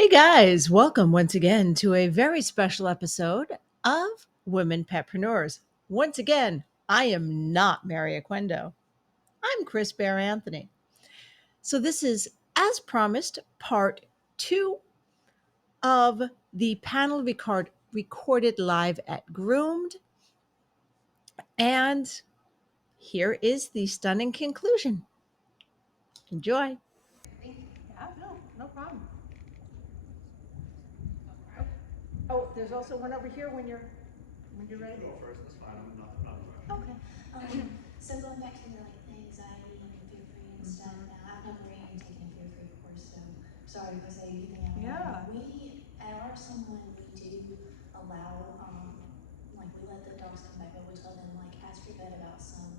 Hey guys, welcome once again to a very special episode of Women Petpreneurs. Once again, I am not Mary Oquendo. I'm Chris Bear Anthony. So this is, as promised, part two of the panel recorded live at Groomed. And here is the stunning conclusion. Enjoy. Yeah, no problem. Oh, there's also one over here when you're ready. Go first, that's fine. I'm not in a rush. Okay. So going back to the anxiety and fear-free and stuff. Now I've never even taken a fear-free course, so sorry if I say anything out loud. Yeah. We at our someone we do allow we let the dogs come back, but we tell them ask your vet about some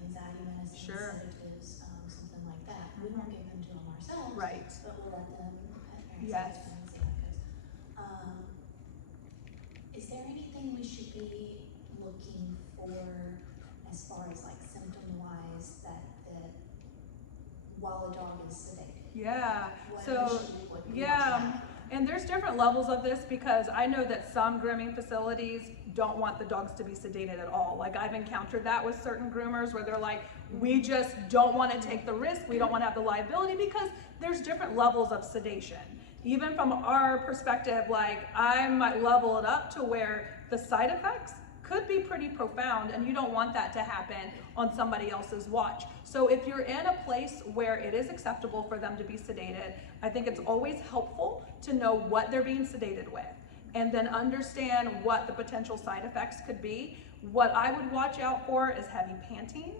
anxiety medicine, Sure. sedatives, something like that. We won't give them to them ourselves, Right. but we'll let them pet parents Yes. and see how it goes. Is there anything we should be looking for as far as symptom wise that while a dog is sedated? Yeah, What so, we should be looking yeah, at? and there's different levels of this because I know that some grooming facilities don't want the dogs to be sedated at all. Like I've encountered that with certain groomers where they're like, we just don't want to take the risk, we don't want to have the liability because there's different levels of sedation. Even from our perspective, I might level it up to where the side effects could be pretty profound and you don't want that to happen on somebody else's watch. So if you're in a place where it is acceptable for them to be sedated, I think it's always helpful to know what they're being sedated with and then understand what the potential side effects could be. What I would watch out for is heavy panting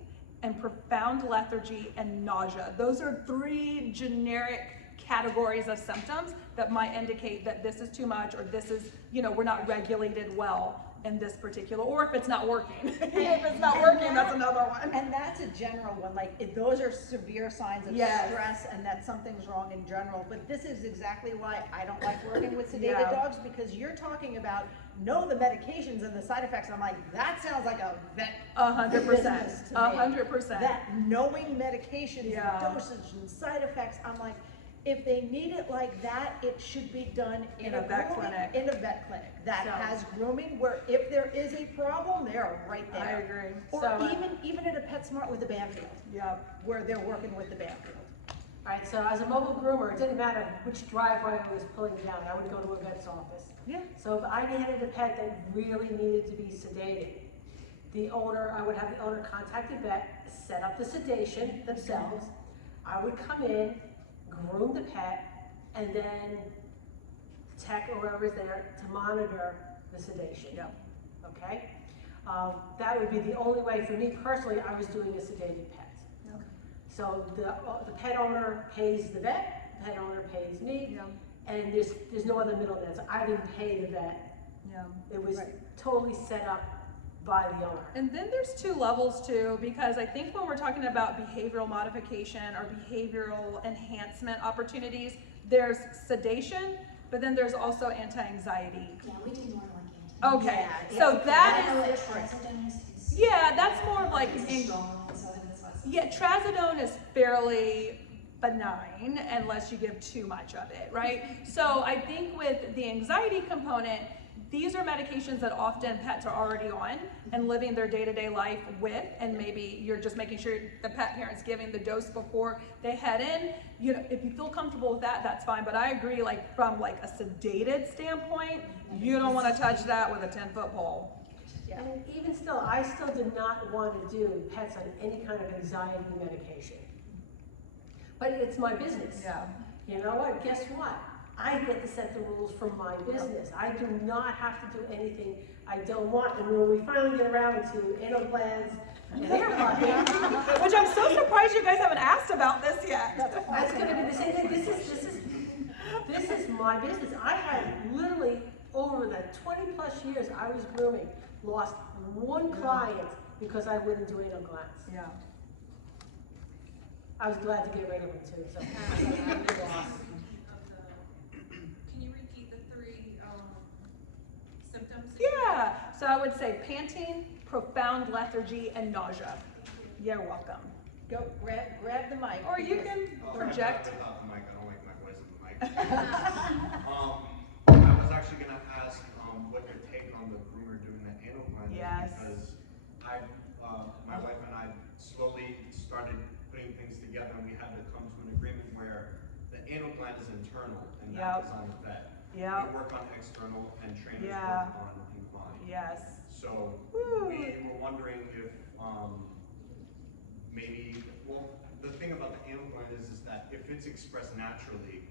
and profound lethargy and nausea. Those are three generic categories of symptoms that might indicate that this is too much or this is, we're not regulated well in this particular, or if it's not working. If it's not working, that's another one. And that's a general one, those are severe signs of Yes. stress and that something's wrong in general. But this is exactly why I don't like working with sedated Yeah. dogs, because you're talking about the medications and the side effects. I'm like, that sounds like a vet 100%, business to me. 100%. That knowing medications Yeah. and dosage and side effects, I'm like, if they need it like that, it should be done in a vet grooming- clinic. In a vet clinic that So. has grooming, where if there is a problem, they're right there. I agree. Or So, even at a PetSmart with a Banfield, yeah. where they're working with the Banfield. All right, so as a mobile groomer, it didn't matter which driveway I was pulling down, I would go to a vet's office. Yeah. So if I had a pet that really needed to be sedated, I would have the owner contact the vet, set up the sedation themselves. I would come in, groom the pet, and then tech or whoever's there to monitor the sedation. Yeah. Okay? That would be the only way, for me personally, I was doing a sedated pet. Okay. So the pet owner pays the vet, the pet owner pays me, Yeah. and there's no other middleman. So I didn't pay the vet. Yeah. It was Right. totally set up by the owner. And then there's two levels too, because I think when we're talking about behavioral modification or behavioral enhancement opportunities, there's sedation, but then there's also anti-anxiety. Yeah, we do more anti. Okay, Yeah, so yeah, that I know is, that trazodone is yeah, that's more of like, strong, so I think that's why it's yeah, trazodone is fairly benign unless you give too much of it, right? So I think with the anxiety component, these are medications that often pets are already on and living their day-to-day life with, and maybe you're just making sure the pet parent's giving the dose before they head in. If you feel comfortable with that, that's fine. But I agree, from a sedated standpoint, you don't want to touch that with a 10-foot pole. Yeah. And even still, I still did not want to do pets on any kind of anxiety medication. But it's my business. Yeah. You know what? Guess what? I get to set the rules for my business. I do not have to do anything I don't want. And when we finally get around to anal glands, they're lucky. Which I'm so surprised you guys haven't asked about this yet. That's going to be the same thing. This is my business. I had literally over the 20 plus years I was grooming, lost one client because I wouldn't do anal glands. Yeah. I was glad to get rid of them too. So. Can you repeat the three symptoms? Yeah, so I would say panting, profound lethargy, and nausea. You're welcome. Go grab the mic. Or you can project. I don't like my voice in the mic. I was actually gonna ask what your take on the groomer doing the anal gland is, Yes. because my wife and I slowly started putting things together, and we had to come to an agreement where the anal gland is internal and that is on the vet. Yep. We work on external and trainers Yeah. work on incline. Yes. So we were wondering if maybe, well, the thing about the anal gland is that if it's expressed naturally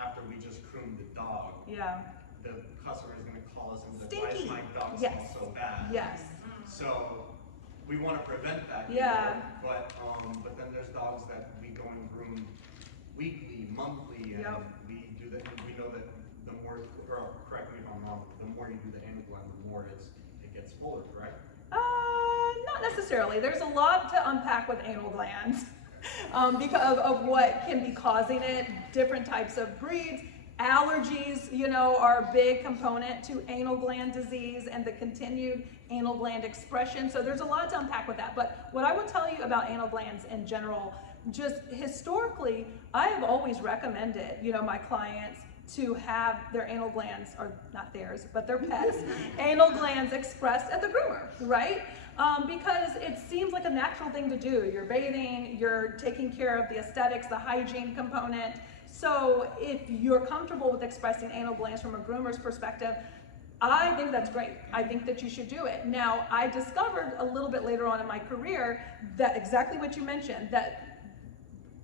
after we just groom the dog, Yeah. the customer is going to call us and be like, why does Stinky. my dog Yes. smell so bad? Yes. So we want to prevent that. Yeah. But then there's dogs that we go and groom weekly, monthly, and Yep. we do that. And we know that the more, or correct me if I'm wrong, the more you do the anal gland, the more it gets fuller, correct? Not necessarily. There's a lot to unpack with anal glands because of what can be causing it. Different types of breeds, allergies, are a big component to anal gland disease and the continued anal gland expression. So there's a lot to unpack with that. But what I will tell you about anal glands in general, just historically, I have always recommended, my clients to have their anal glands, or not theirs, but their pets, anal glands expressed at the groomer, right? Because it seems like a natural thing to do. You're bathing, you're taking care of the aesthetics, the hygiene component. So if you're comfortable with expressing anal glands from a groomer's perspective, I think that's great. I think that you should do it. Now, I discovered a little bit later on in my career that exactly what you mentioned, that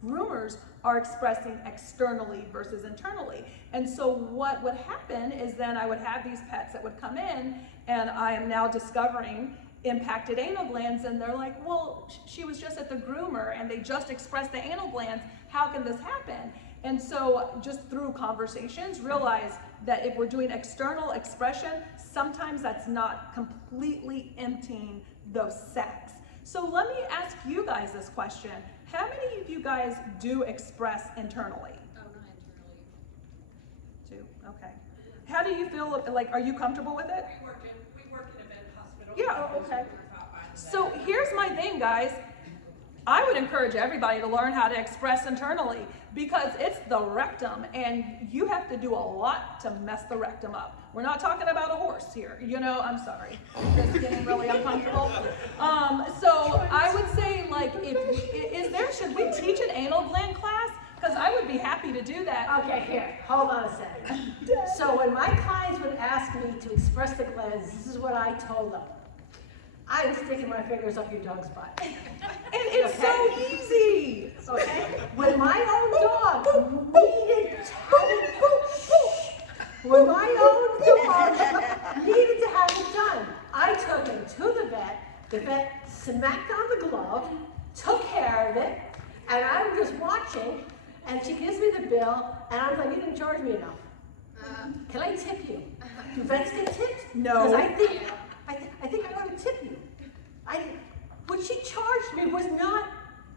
groomers are expressing externally versus internally. And so what would happen is then I would have these pets that would come in, and I am now discovering impacted anal glands, and they're like, well, she was just at the groomer and they just expressed the anal glands. How can this happen? And so just through conversations, realize that if we're doing external expression, sometimes that's not completely emptying those sacs. So let me ask you guys this question. How many of you guys do express internally? Oh, not internally. Two, okay. How do you feel, like, are you comfortable with it? We work in a vet hospital. Yeah, because okay. we're taught by the vet. So here's my thing, guys. I would encourage everybody to learn how to express internally because it's the rectum and you have to do a lot to mess the rectum up. We're not talking about a horse here, I'm sorry. This is getting really uncomfortable. So I would say, like, should we teach an anal gland class? Because I would be happy to do that. Okay, here, hold on a second. So when my clients would ask me to express the glands, this is what I told them. I'm sticking my fingers up your dog's butt. And it's so easy. Okay? When my own dog needed to have it done, I took him to the vet smacked on the glove, took care of it, and I'm just watching, and she gives me the bill, and I'm like, you didn't charge me enough. Can I tip you? Do vets get tipped? No. Because I think I want to tip you. What she charged me was not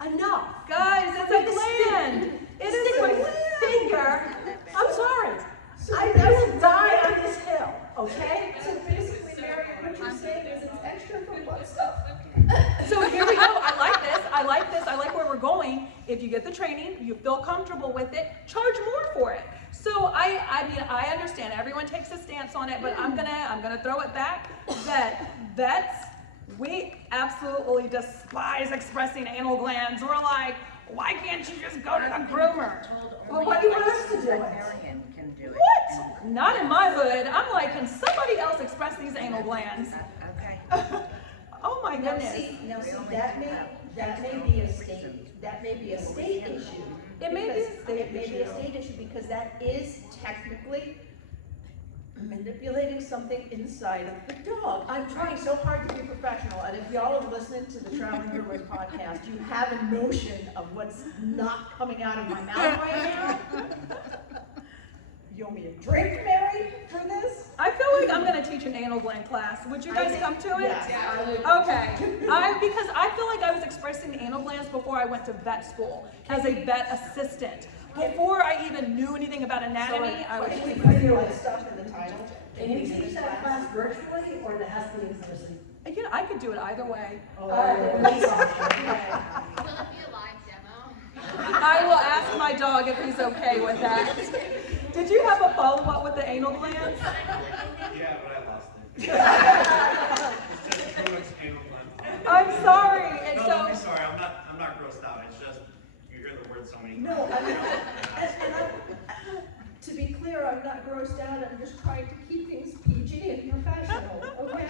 enough. Guys, it's a gland. It is Stick a my gland. finger. I'm sorry. I will die on this hill, okay? So basically, Mary, what you're saying is it's extra for butt stuff. So here we go. I like this. I like this. I like where we're going. If you get the training, you feel comfortable with it, charge more for it. So I mean, I understand everyone takes a stance on it, but I'm gonna throw it back that vets, we absolutely despise expressing anal glands. We're like, why can't you just go to the groomer? Well, what do you want us to do? Veterinarian can do it. What? Not in my hood. I'm like, can somebody else express these anal glands? Okay. Oh my Now goodness. see, that may be a state issue. It may be a Because state It may be a issue. state issue because that is technically manipulating something inside of the dog. I'm trying so hard to be professional, and if y'all are listening to the Traveling Groomers podcast, you have a notion of what's not coming out of my mouth right now. You want me to drink, Mary, for this? I feel like I'm gonna teach an anal gland class. Would you guys come to it? Yes, I would. Okay, because I feel like I was expressing anal glands before I went to vet school as a vet assistant. Before I even knew anything about anatomy, I was. Can we put your stuff in the title? Can you teach that class virtually, or it has to be in person? You know, I could do it either way. All right, then we talk. Will it be a live demo? I will ask my dog if he's okay with that. Did you have a follow-up with the anal glands? Yeah, but I lost it. It's just too much anal gland. I'm sorry. And No, so, don't be sorry. I'm not grossed out. It's just you hear the word so many No, times. I mean, to be clear, I'm not grossed out, I'm just trying to keep things PG and professional, okay?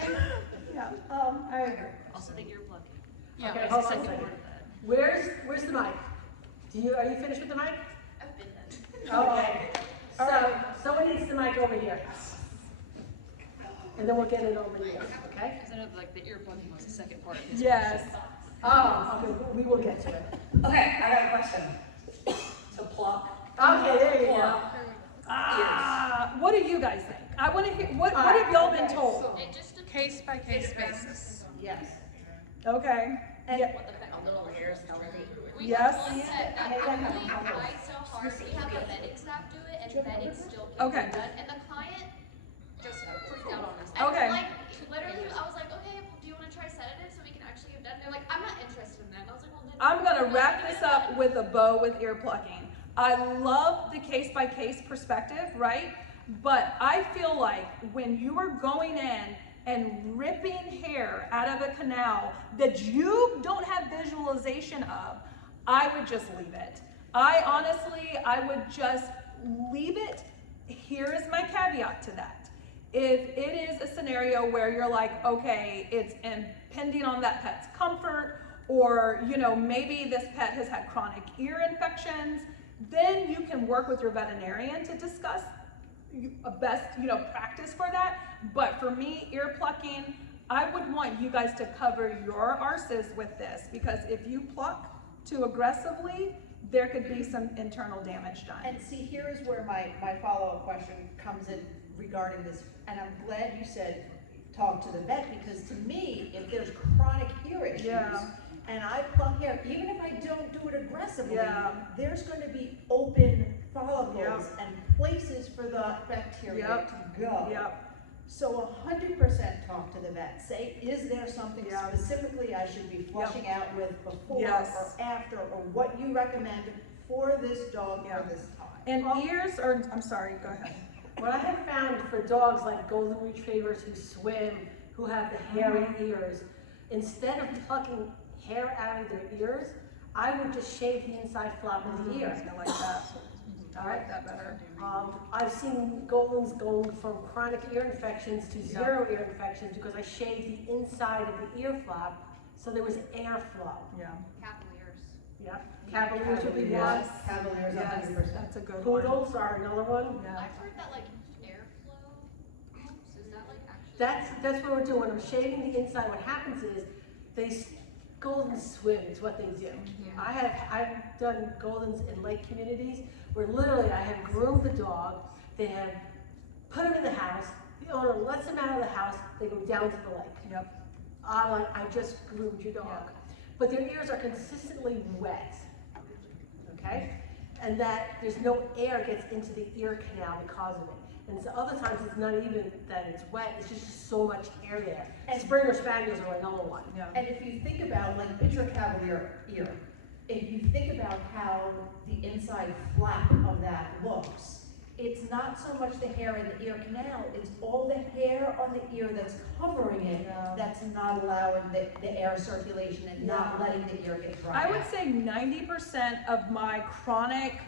yeah. I agree. Also the ear plugging. Okay, That's hold the on a second second. part of that. Where's the mic? Are you finished with the mic? I've been done. Okay. So, someone needs the mic over here. And then we'll get it over here, okay? Because I know like the ear plugging was the second part of his Yes. question. Oh, okay, we will get to it. Okay, I got a question. To pluck. Okay, there you go. What do you guys think? I want to hear, what have y'all been told? It just depends. Case by case basis. Yes. Okay. And Yeah. A little hair is healthy. We Yes. have one pet that actually bites so hard, we have a medic staff do it, and medics still get Okay. it done, and the client just freaked out on us. Okay. And like, literally, I was like, okay, do you want to try sedative so we can actually get done? They're like, I'm not interested in that. And I was like, well, then. I'm going to wrap this up with a bow with ear plucking. I love the case by case perspective, right? But I feel like when you are going in and ripping hair out of a canal that you don't have visualization of, I would just leave it. I would just leave it. Here is my caveat to that. If it is a scenario where you're like, okay, it's impending on that pet's comfort, or maybe this pet has had chronic ear infections, then you can work with your veterinarian to discuss a best practice for that. But for me, ear plucking, I would want you guys to cover your arses with this, because if you pluck too aggressively, there could be some internal damage done. And see, here is where my follow-up question comes in regarding this, and I'm glad you said talk to the vet, because to me, if there's chronic ear issues, Yeah. and I pluck hair, even if I don't do it aggressively, Yeah. there's going to be open follicles Yep. and places for the bacteria Yep. to go. Yep. So 100% talk to the vet. Say, is there something Yeah. specifically I should be flushing out with before Yes. or after, or what you recommend for this dog Yeah. for this time? And ears are, I'm sorry, go ahead. What I have found for dogs like golden retrievers who swim, who have the hairy ears, instead of plucking hair out of their ears, I would just shave the inside flap of the ear. I like that. I like that better. I've seen Goldens going from chronic ear infections to zero ear infections because I shaved the inside of the ear flap so there was airflow. Yeah. Cavaliers. Yep. Cavaliers would be one. Yes. Cavaliers, Yes, 100%. that's a good one. Poodles are another one. Yeah. I've heard that like airflow helps. Is that like actually? That's what we're doing. When I'm shaving the inside, what happens is Goldens swim is what they do. I've done Goldens in lake communities where literally I have groomed the dog, they have put him in the house, the owner lets him out of the house, they go down to the lake. Yep. I just groomed your dog. Yeah. But their ears are consistently wet, okay? And that there's no air gets into the ear canal because of it. And so other times it's not even that it's wet, it's just so much air there. And Springer Spaniels are another one. Yeah. And if you think about, like, it's your Cavalier ear, if you think about how the inside flap of that looks, it's not so much the hair in the ear canal, it's all the hair on the ear that's covering it, that's not allowing the air circulation and not letting the ear get dry. I would say 90% of my chronic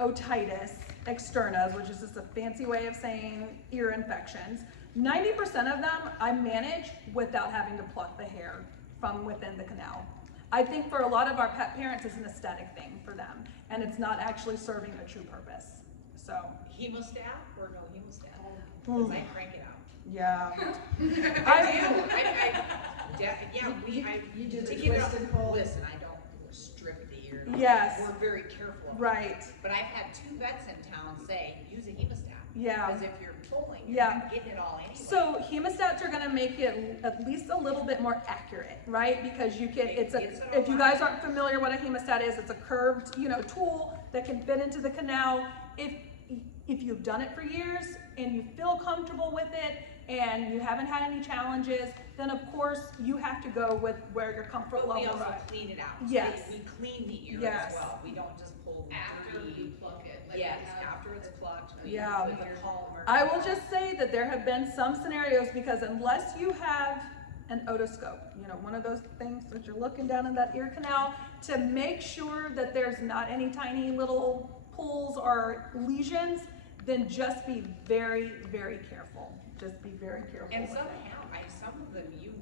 otitis externas, which is just a fancy way of saying ear infections, 90% of them I manage without having to pluck the hair from within the canal. I think for a lot of our pet parents, it's an aesthetic thing for them, and it's not actually serving a true purpose. So, Hemostat or no hemostat? Because I crank it out. yeah. You do the to keep it twist up. and pull. Listen, I don't strip the ear. Yes. We're very careful. Right. But I've had 2 vets in town say, use a hemostat. Yeah. Because if you're pulling, you're Yeah. not getting it all anyway. So hemostats are going to make it at least a little bit more accurate, right? Because you can, if you guys aren't familiar what a hemostat is, it's a curved, tool that can fit into the canal. If you've done it for years and you feel comfortable with it, and you haven't had any challenges, then of course you have to go with where your comfort But we level is. also clean it out. Yes. We clean the ear Yes. as well. We don't just pull After dirty. we pluck it. Like Yes, we have after it's plucked, we Yeah. put the polymer. I will just say that there have been some scenarios, because unless you have an otoscope, one of those things that you're looking down in that ear canal to make sure that there's not any tiny little pulls or lesions, then just be very, very careful. Just be very careful. And with some it. have, some of them you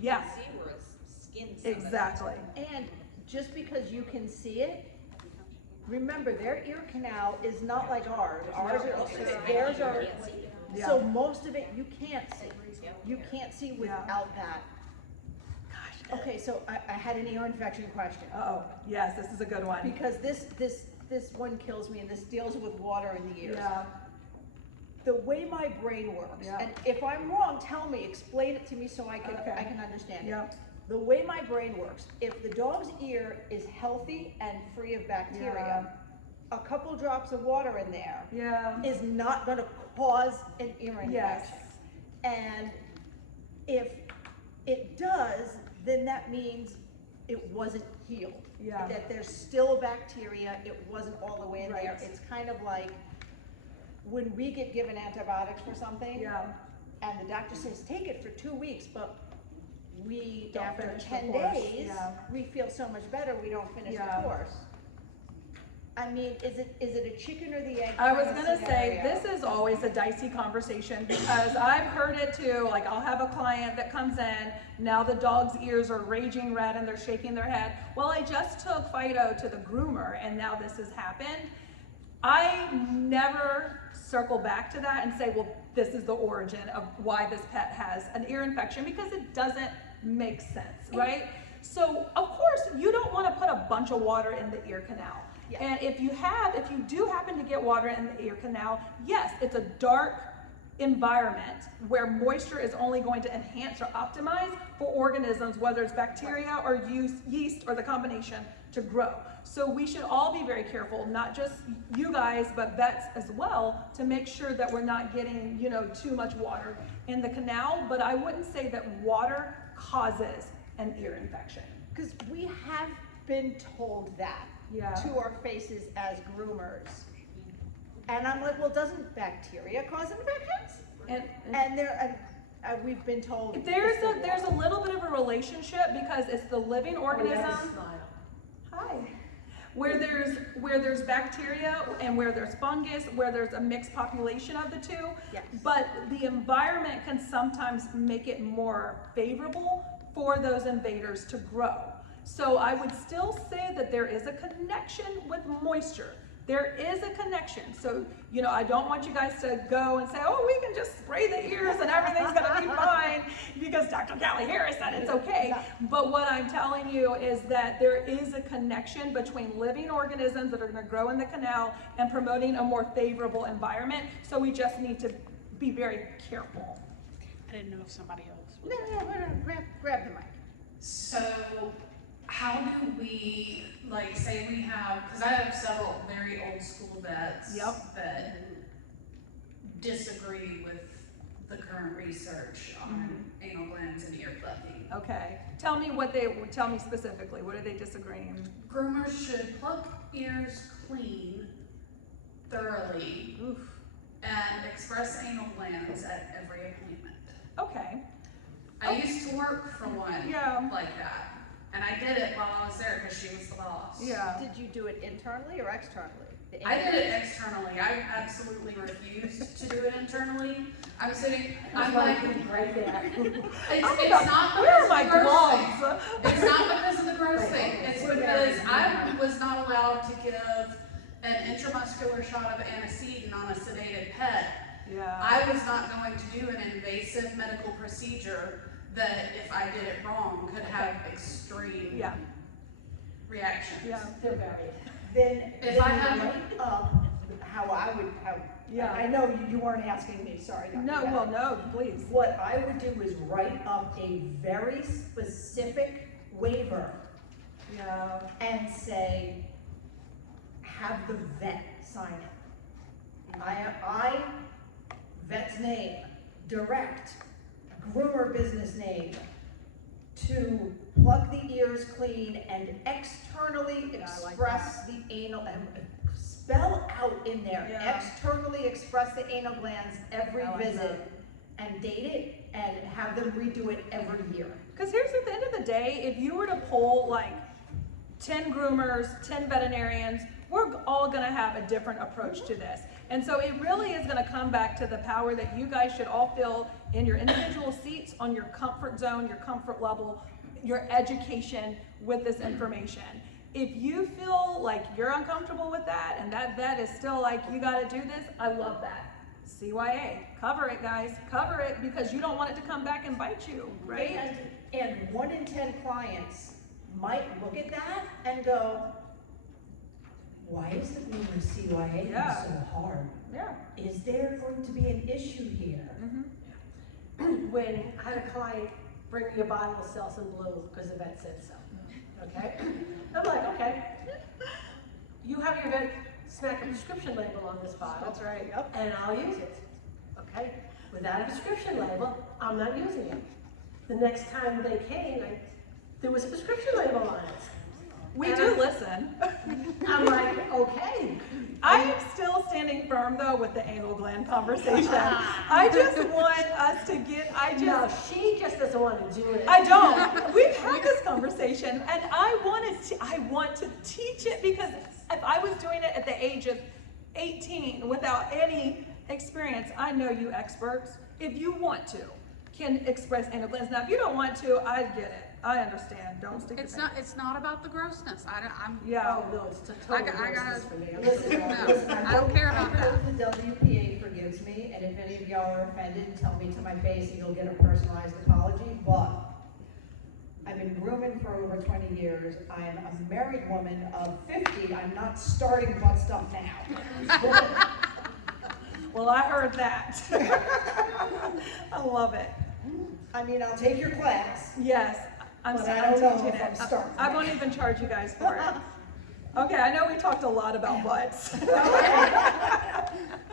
Yeah. can see where it's skinned. Some of them. Exactly. And just because you can see it, remember their ear canal is not like ours. Ours are, theirs are, so most of it you can't see. You can't see without that. Gosh. Okay, so I had an ear infection question. Uh-oh, yes, this is a good one. Because this one kills me, and this deals with water in the ears. Yeah. The way my brain works, Yeah. and if I'm wrong, tell me, explain it to me so I can Okay. understand it. Yeah. The way my brain works, if the dog's ear is healthy and free of bacteria, a couple drops of water in there Yeah. is not gonna cause an ear infection. Yes. And if it does, then that means it wasn't healed. Yeah. That there's still bacteria, it wasn't all the way in there. Right. It's kind of like when we get given antibiotics for something. Yeah. And the doctor says, take it for 2 weeks, but we, Don't after finish the 10 course. days, Yeah. we feel so much better, we don't finish Yeah. the course. I mean, is it a chicken or the egg? I was kind of gonna say, scenario? this is always a dicey conversation, because I've heard it too. Like, I'll have a client that comes in, now the dog's ears are raging red and they're shaking their head. Well, I just took Fido to the groomer and now this has happened. I never circle back to that and say, well, this is the origin of why this pet has an ear infection, because it doesn't make sense, right? So, of course, you don't wanna put a bunch of water in the ear canal. Yeah. And if you do happen to get water in the ear canal, yes, it's a dark environment where moisture is only going to enhance or optimize for organisms, whether it's bacteria or yeast or the combination, to grow. So we should all be very careful, not just you guys, but vets as well, to make sure that we're not getting, too much water in the canal. But I wouldn't say that water causes an ear infection. Because we have been told that to our faces as groomers. And I'm like, well, doesn't bacteria cause infections? And we've been told. There's a little bit of a relationship, because it's the living organism. Hi. Where there's bacteria and where there's fungus, where there's a mixed population of the two. Yes. But the environment can sometimes make it more favorable for those invaders to grow. So I would still say that there is a connection with moisture. There is a connection. So, I don't want you guys to go and say, oh, we can just spray the ears and everything's gonna be fine because Dr. Callie Harris said it's okay. But what I'm telling you is that there is a connection between living organisms that are gonna grow in the canal and promoting a more favorable environment. So we just need to be very careful. I didn't know if somebody else was. No, grab the mic. So how do we, like, say we have, because I have several very old school vets that disagree with the current research on anal glands and ear plucking. Okay. Tell me specifically, what are they disagreeing? Groomers should pluck ears clean, thoroughly, and express anal glands at every appointment. Okay. I used to work for one like that. And I did it while I was there because she was the boss. Yeah. Did you do it internally or externally? I did it externally. I absolutely refused to do it internally. I'm like, right there. it's not where are because my of the gross gloves? thing. It's not because of the gross thing. It's because I was not allowed to give an intramuscular shot of anisetin on a sedated pet. Yeah. I was not going to do an invasive medical procedure that, if I did it wrong, could have extreme reactions. Yeah. They're very. Then If I had I know you weren't asking me, sorry. Dr. No, Bennett. well, no, please. What I would do is write up a very specific waiver and say, have the vet sign it. I vet's name, direct groomer business name to plug the ears clean and externally express the anal, spell out in there, externally express the anal glands every visit, and date it and have them redo it every year. Because here's at the end of the day, if you were to poll like 10 groomers, 10 veterinarians, we're all gonna have a different approach to this. And so it really is gonna come back to the power that you guys should all feel in your individual seats, on your comfort zone, your comfort level, your education with this information. If you feel like you're uncomfortable with that and that is still like, you gotta do this, I love that. CYA, cover it guys, cover it, because you don't want it to come back and bite you, right? And 1 in 10 clients might look at that and go, why is the groomer CYA so hard? Yeah. Is there going to be an issue here? When I had a client bring me a bottle of Selsun Blue because the vet said so, okay? I'm like, okay, you have your vet smack a prescription label on this bottle. That's right, And I'll use it, okay? Without a prescription label, I'm not using it. The next time they came, there was a prescription label on it. We do listen. I'm like, okay. I am still standing firm though with the anal gland conversation. I just want us to get, No, she just doesn't want to do it. I don't. We've had this conversation and I want to teach it, because if I was doing it at the age of 18 without any experience, I know you experts, if you want to, can express anal glands. Now, if you don't want to, I get it. I understand. Don't stick It's your not. It's not about the grossness. I'm. Yeah. Oh, no, it's I total gotta. grossness for me. Listen, I don't care about I that. hope the WPA forgives me, and if any of y'all are offended, tell me to my face and you'll get a personalized apology, but I've been grooming for over 20 years. I am a married woman of 50. I'm not starting butt stuff now. Well, I heard that. I love it. I mean, I'll take your class. Yes, I'm But I don't know teaching if I'm it. starting. I won't even charge you guys for it. Okay, I know we talked a lot about butts.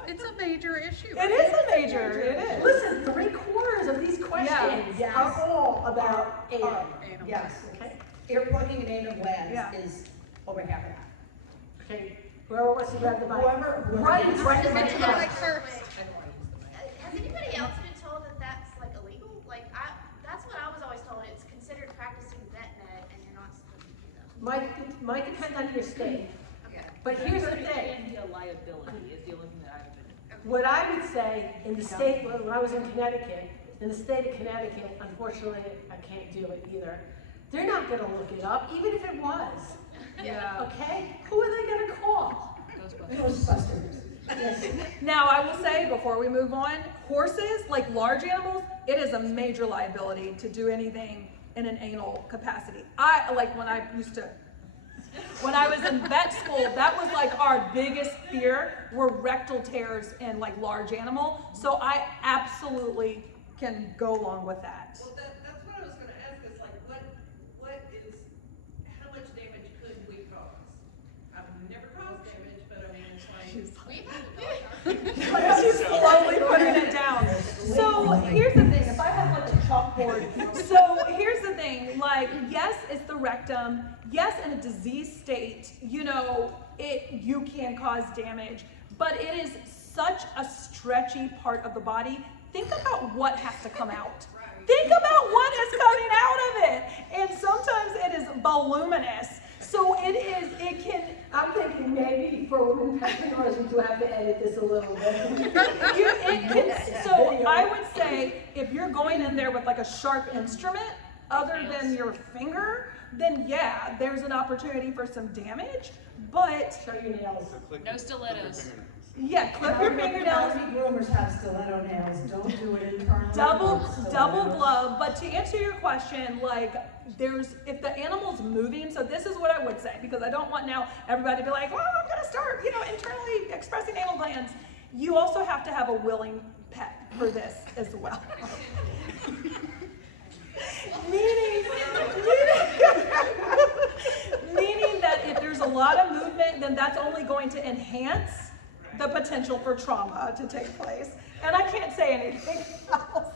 It's a major issue. It is a major, it is. Listen, 3/4 of these questions Yes. are all about anal. Yes. Okay? Ear plugging and anal glands Yeah. is over half of that. Okay, whoever wants to grab the mic. Whoever Right, gets- right, Has right. anybody else been told that that's like illegal? Like that's what I was always told. It's considered practicing vet med, and you're not supposed to do that. Might depend on your state. Okay. But here's the thing. And the liability is the only thing that I've been. What I would say in the state, when I was in Connecticut, in the state of Connecticut, unfortunately, I can't do it either. They're not gonna look it up, even if it was. Yeah. Okay? Who are they gonna call? Ghostbusters. Yes. Now, I will say, before we move on, horses, like large animals, it is a major liability to do anything in an anal capacity. When I was in vet school, that was like our biggest fear, were rectal tears in like large animal. So I absolutely can go along with that. Well, that's what I was gonna ask, is like, how much damage could we cause? I've never caused damage, but I mean, it's like. We've had a dog. She's slowly putting it down. So here's the thing, if I have like a chalkboard, so here's the thing, like, yes, it's the rectum, yes, in a disease state, you can cause damage, but it is such a stretchy part of the body. Think about what has to come out. Think about what is coming out of it. And sometimes it is voluminous. So I'm thinking maybe for women entrepreneurs, we do have to edit this a little bit. So I would say, if you're going in there with like a sharp instrument, other than your finger, then yeah, there's an opportunity for some damage, but Show your nails. No stilettos. yeah, clip your fingernails, Groomers have stiletto nails. Don't do it internally. double Stilettos. glove. But to answer your question, like if the animal's moving, so this is what I would say, because I don't want now everybody to be like, well, I'm gonna start, internally expressing anal glands. You also have to have a willing pet for this as well. Meaning that if there's a lot of movement, then that's only going to enhance the potential for trauma to take place. And I can't say anything else.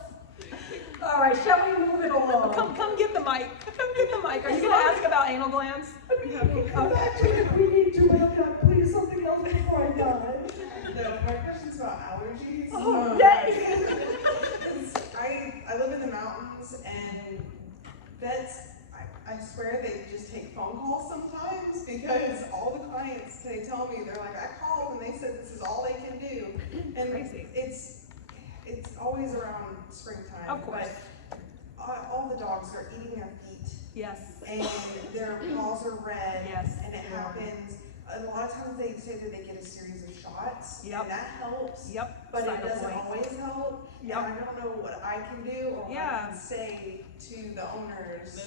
All right, shall we move it along? Come get the mic. Come get the mic. Are you going to ask about anal glands? Actually, we need to, but I've got please something else before I die. No, my question's about allergies. Oh, yay! I live in the mountains, and vets, I swear they just take phone calls sometimes, because all the clients, they tell me, they're like, I called and they said this is all they can do. And Crazy. It's always around springtime. Of course. But all the dogs are eating their feet. Yes. And their paws are red. Yes. And it happens. A lot of times they say that they get a series of shots. Yep. And that helps. Yep. But Side it doesn't points. always help. Yep. And I don't know what I can do or what Yeah. I can say to the owners.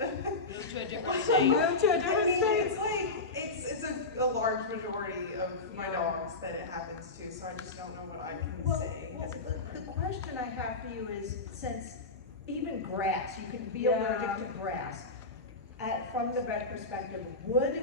Move to a different state. Move to a different I mean, state. it's like, it's a large majority of my dogs that it happens to, so I just don't know what I can say. The question I have for you is, since even grass, you can be Yeah. allergic to grass, from the vet perspective, would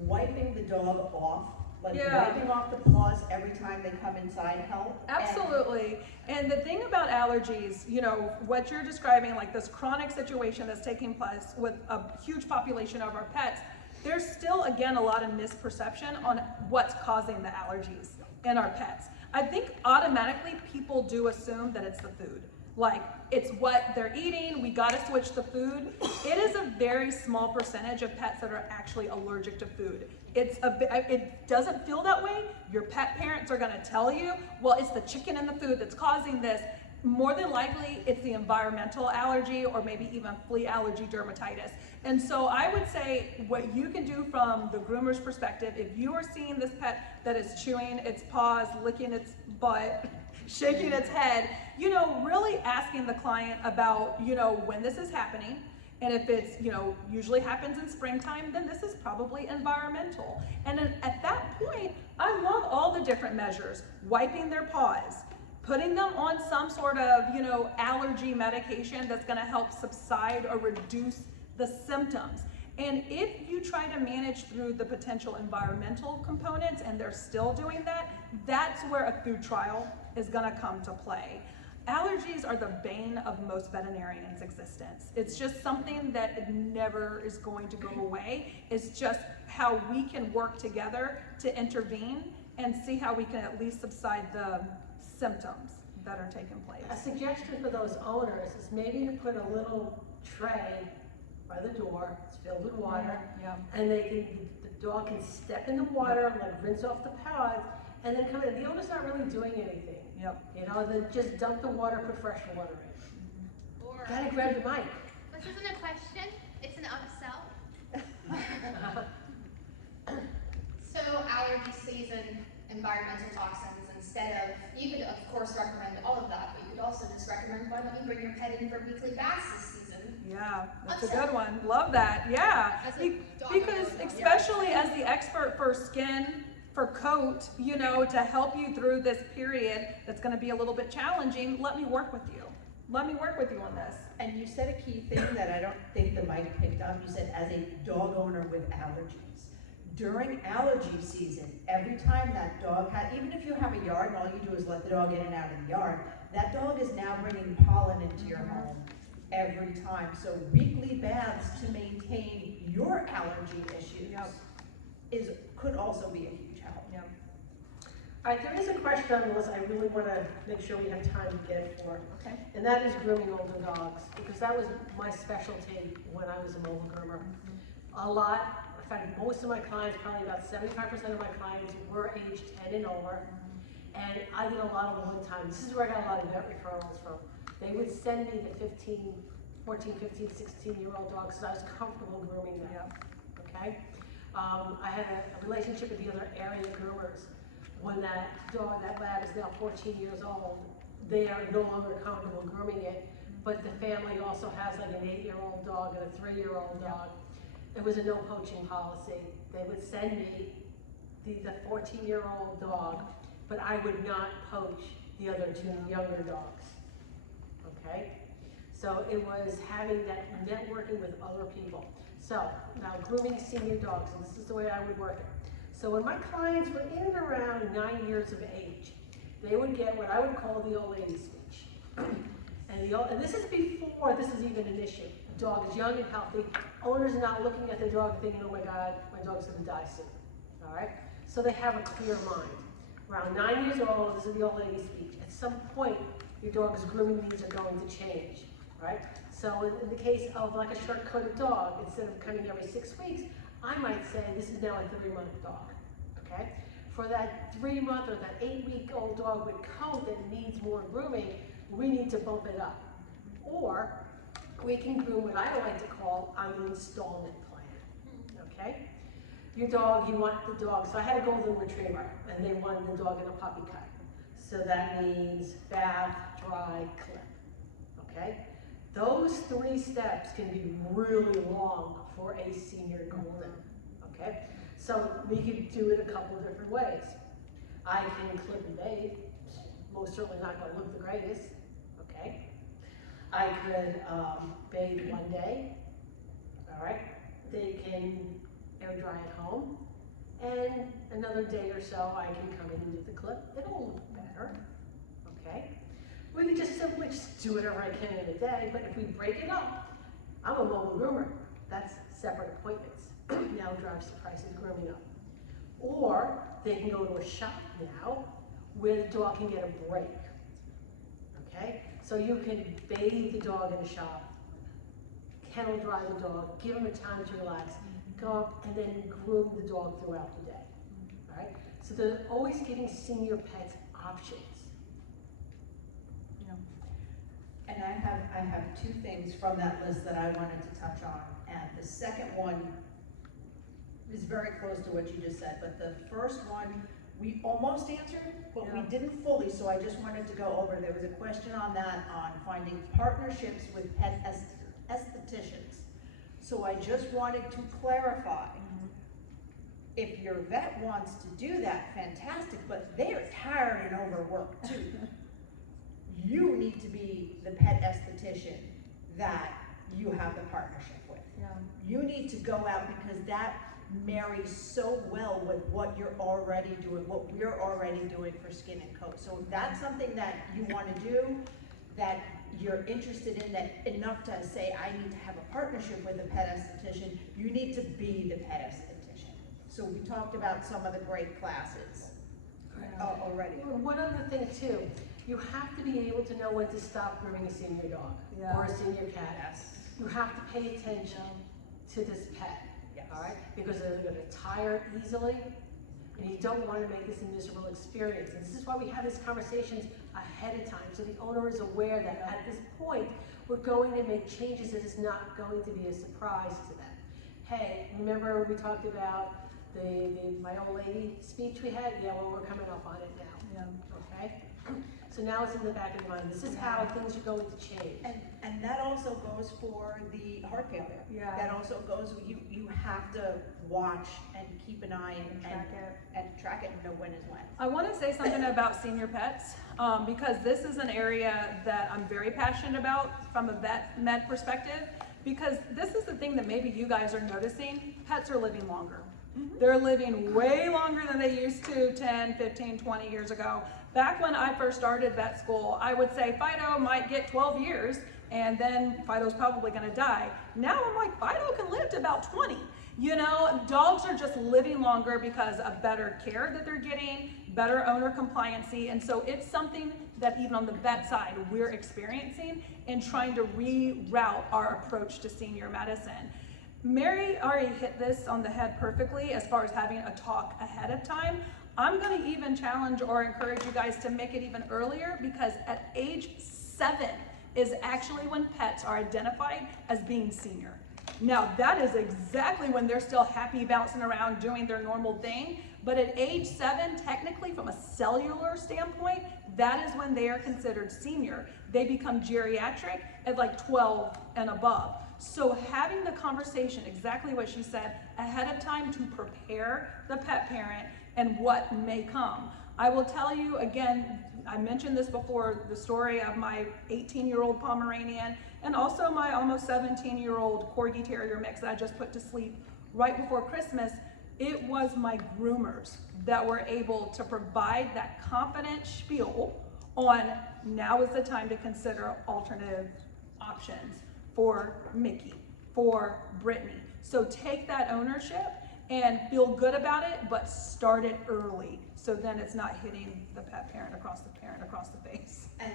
wiping the dog off, like Yeah. wiping off the paws every time they come inside help? Absolutely. And the thing about allergies, you know, what you're describing, like this chronic situation that's taking place with a huge population of our pets, there's still, again, a lot of misperception on what's causing the allergies in our pets. I think automatically people do assume that it's the food. Like, it's what they're eating, we gotta switch the food. It is a very small percentage of pets that are actually allergic to food. It doesn't feel that way. Your pet parents are gonna tell you, well, it's the chicken in the food that's causing this. More than likely, it's the environmental allergy or maybe even flea allergy dermatitis. And so I would say what you can do from the groomer's perspective, if you are seeing this pet that is chewing its paws, licking its butt, shaking its head, you know, really asking the client about, you know, when this is happening. And if it's, you know, usually happens in springtime, then this is probably environmental. And then at that point, I love all the different measures, wiping their paws, putting them on some sort of, you know, allergy medication that's gonna help subside or reduce the symptoms. And if you try to manage through the potential environmental components and they're still doing that, that's where a food trial is gonna come to play. Allergies are the bane of most veterinarians' existence. It's just something that never is going to go away. It's just how we can work together to intervene and see how we can at least subside the symptoms that are taking place. A suggestion for those owners is maybe to put a little tray by the door, it's filled with water, Yeah. and the dog can step in the water, like rinse off the paws, and then come in. The owner's not really doing anything. Yep. You know, then just dump the water, put fresh water in. Or, Gotta grab your mic. this isn't a question, it's an upsell. So allergy season, environmental toxins, instead of, you could of course recommend all of that, but you could also just recommend why don't you bring your pet in for weekly baths this season? Yeah, that's a good one. Love that. Yeah. As a dog Because owner. especially as the expert for skin, for coat, you know, to help you through this period that's going to be a little bit challenging, let me work with you. Let me work with you on this. And you said a key thing that I don't think the mic picked up. You said, as a dog owner with allergies. During allergy season, every time that dog even if you have a yard and all you do is let the dog in and out of the yard, that dog is now bringing pollen into your home every time. So weekly baths to maintain your allergy issues could also be a huge help. Yeah. All right, there is a question on the list I really want to make sure we have time to get for. Okay. And that is grooming older dogs, because that was my specialty when I was a mobile groomer. A lot, in fact, most of my clients, probably about 75% of my clients were age 10 and over. And I did a lot of one-time. This is where I got a lot of vet referrals from. They would send me the 14, 15, 16-year-old dogs because I was comfortable grooming them. Yeah. Okay? I had a relationship with the other area groomers. When that dog, that lab is now 14 years old, they are no longer comfortable grooming it, but the family also has like an 8-year-old dog and a 3-year-old dog. There was a no poaching policy. They would send me the 14-year-old dog, but I would not poach the other 2 younger dogs, okay? So it was having that networking with other people. So now grooming senior dogs, and this is the way I would work it. So when my clients were in and around 9 years of age, they would get what I would call the old lady speech. And this is before this is even an issue. The dog is young and healthy. Owners are not looking at the dog thinking, oh my God, my dog's gonna die soon, all right? So they have a clear mind. Around 9 years old, this is the old lady speech. At some point, your dog's grooming needs are going to change, right? So in the case of like a short-coated dog, instead of coming every 6 weeks, I might say this is now a 3-month dog, okay? For that 3-month or that 8-week-old dog with coat that needs more grooming, we need to bump it up. Or we can groom what I like to call on the installment plan, okay? Your dog, you want the dog, so I had a golden retriever and they wanted the dog in a puppy cut. So that means bath, dry, clip, okay? Those 3 steps can be really long for a senior golden, okay? So we could do it a couple of different ways. I can clip and bathe, most certainly not gonna look the greatest, okay? I could bathe one day, all right? They can air dry at home, and another day or so I can come in and do the clip. It'll look better, okay? We can just simply do whatever I can in a day, but if we break it up, I'm a mobile groomer. That's separate appointments. Now drives the price of grooming up. Or they can go to a shop now where the dog can get a break, okay? So you can bathe the dog in a shop, kennel dry the dog, give him a time to relax, go up and then groom the dog throughout the day, all right? So they're always giving senior pets options. And I have 2 things from that list that I wanted to touch on. And the second one is very close to what you just said, but the first one, we almost answered, but we didn't fully, so I just wanted to go over. There was a question on that, on finding partnerships with pet estheticians. So I just wanted to clarify, if your vet wants to do that, fantastic, but they're tired and overworked too. You need to be the pet esthetician that you have the partnership with. Yeah. You need to go out because that marries so well with what you're already doing, what we're already doing for skin and coat. So if that's something that you want to do, that you're interested in, that enough to say, I need to have a partnership with a pet esthetician, you need to be the pet esthetician. So we talked about some of the great classes already. One other thing too, you have to be able to know when to stop grooming a senior dog or a senior cat. Yes. You have to pay attention to this pet, all right? Because they're going to tire easily, and you don't want to make this a miserable experience. And this is why we have these conversations ahead of time, so the owner is aware that at this point, we're going to make changes that is not going to be a surprise to them. Hey, remember we talked about my old lady speech we had? Yeah, well, we're coming up on it now, okay? So now it's in the back of the mind. This is how things are going to change. And that also goes for the heart failure. Yeah. That also goes, you have to watch and keep an eye and track it and know when is when. I want to say something about senior pets because this is an area that I'm very passionate about from a med perspective, because this is the thing that maybe you guys are noticing. Pets are living longer. They're living way longer than they used to 10, 15, 20 years ago. Back when I first started vet school, I would say Fido might get 12 years and then Fido's probably gonna die. Now I'm like, Fido can live to about 20. You know, dogs are just living longer because of better care that they're getting, better owner compliancy, and so it's something that even on the vet side we're experiencing and trying to reroute our approach to senior medicine. Mary already hit this on the head perfectly as far as having a talk ahead of time. I'm gonna even challenge or encourage you guys to make it even earlier, because at age 7 is actually when pets are identified as being senior. Now that is exactly when they're still happy bouncing around doing their normal thing, but at age 7, technically from a cellular standpoint, that is when they are considered senior. They become geriatric at like 12 and above. So having the conversation, exactly what she said, ahead of time to prepare the pet parent and what may come. I will tell you again, I mentioned this before, the story of my 18-year-old Pomeranian and also my almost 17-year-old Corgi Terrier mix that I just put to sleep right before Christmas. It was my groomers that were able to provide that confident spiel on now is the time to consider alternative options for Mickey, for Brittany. So take that ownership and feel good about it, but start it early. So then it's not hitting the pet parent across the face. And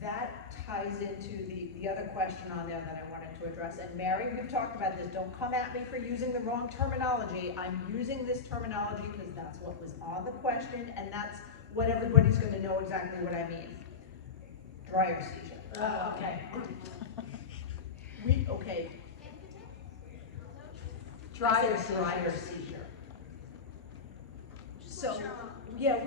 that ties into the other question on there that I wanted to address. And Mary, we've talked about this. Don't come at me for using the wrong terminology. I'm using this terminology because that's what was on the question, and that's what everybody's going to know exactly what I mean. Dryer seizure. Okay. Okay. Dryer seizure. So, yeah,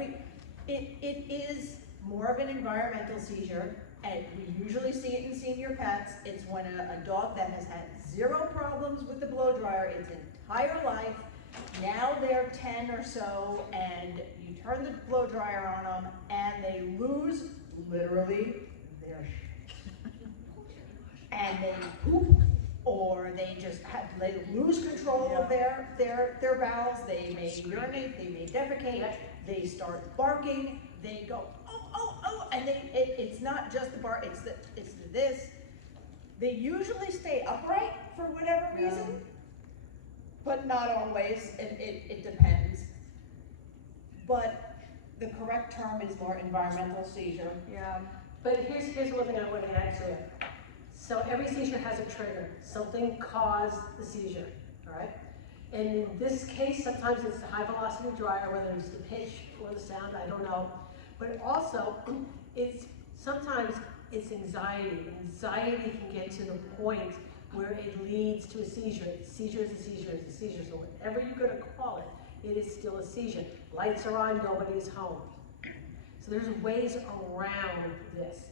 it is more of an environmental seizure, and we usually see it in senior pets. It's when a dog that has had zero problems with the blow dryer its entire life, now they're 10 or so, and you turn the blow dryer on them, and they lose, literally, their and they poop, or they lose control of their bowels, they may urinate, they may defecate, they start barking, they go, oh, and it's not just the bark, it's this. They usually stay upright for whatever reason, but not always, it depends. But the correct term is more environmental seizure. Yeah, but here's one thing I want to add to it. So every seizure has a trigger. Something caused the seizure, all right? And in this case, sometimes it's the high velocity dryer, whether it's the pitch or the sound, I don't know. But also, sometimes it's anxiety. Anxiety can get to the point where it leads to a seizure. Seizure is a seizure is a seizure. So whatever you're going to call it, it is still a seizure. Lights are on, nobody's home. So there's ways around this.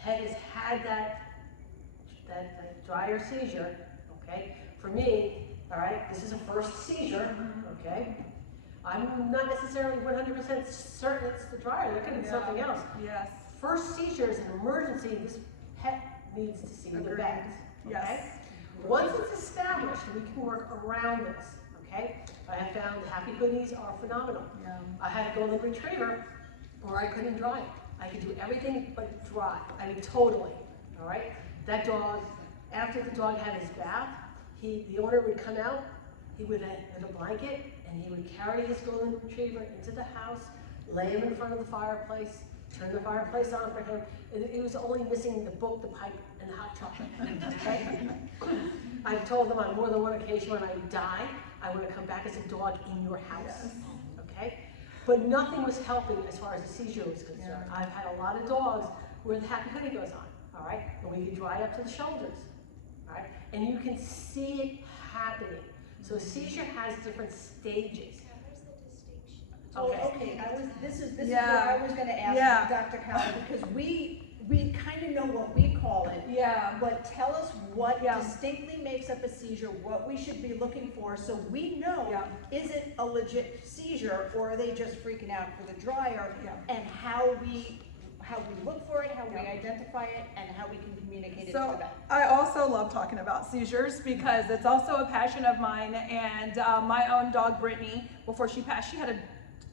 Pet has had that dryer seizure, okay? For me, all right, this is a first seizure, okay? I'm not necessarily 100% certain it's the dryer. There could be something else. Yes. First seizure is an emergency. This pet needs to see the vet, okay? Yes. Once it's established, we can work around this, okay? I have found happy hoodies are phenomenal. Yeah. I had a golden retriever where I couldn't dry it. I could do everything but dry. I mean, totally, all right? That dog, after the dog had his bath, the owner would come out, he would have a blanket, and he would carry his golden retriever into the house, lay him in front of the fireplace, turn the fireplace on for him. It was only missing the book, the pipe, and the hot chocolate, okay? I've told them on more than one occasion, when I die, I want to come back as a dog in your house, okay? But nothing was helping as far as the seizure was concerned. I've had a lot of dogs where the happy hoodie goes on, all right? And we can dry up to the shoulders, all right? And you can see it happening. So seizure has different stages. Okay, this is what I was gonna ask Dr. Howard, because we kind of know what we call it. Yeah. But tell us what distinctly makes up a seizure, what we should be looking for, so we know, is it a legit seizure, or are they just freaking out for the dryer, and how we look for it, how we identify it, and how we can communicate it to them. I also love talking about seizures because it's also a passion of mine, and my own dog Brittany, before she passed, she had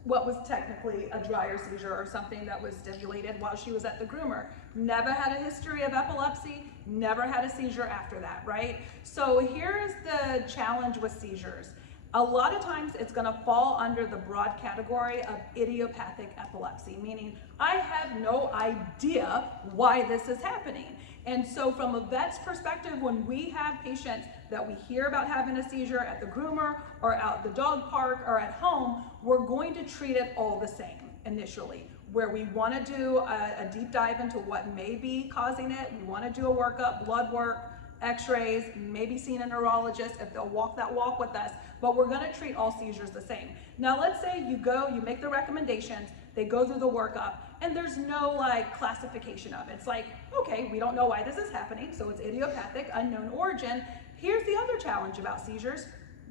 what was technically a dryer seizure, or something that was stimulated while she was at the groomer. Never had a history of epilepsy, never had a seizure after that, right? So here's the challenge with seizures. A lot of times it's gonna fall under the broad category of idiopathic epilepsy, meaning I have no idea why this is happening. And so from a vet's perspective, when we have patients that we hear about having a seizure at the groomer or out the dog park or at home, we're going to treat it all the same initially. Where we want to do a deep dive into what may be causing it, we want to do a workup, blood work, x-rays, maybe seeing a neurologist if they'll walk that walk with us, but we're going to treat all seizures the same. Now let's say you make the recommendations, they go through the workup, and there's no classification of it. It's like, okay, we don't know why this is happening, so it's idiopathic, unknown origin. Here's the other challenge about seizures.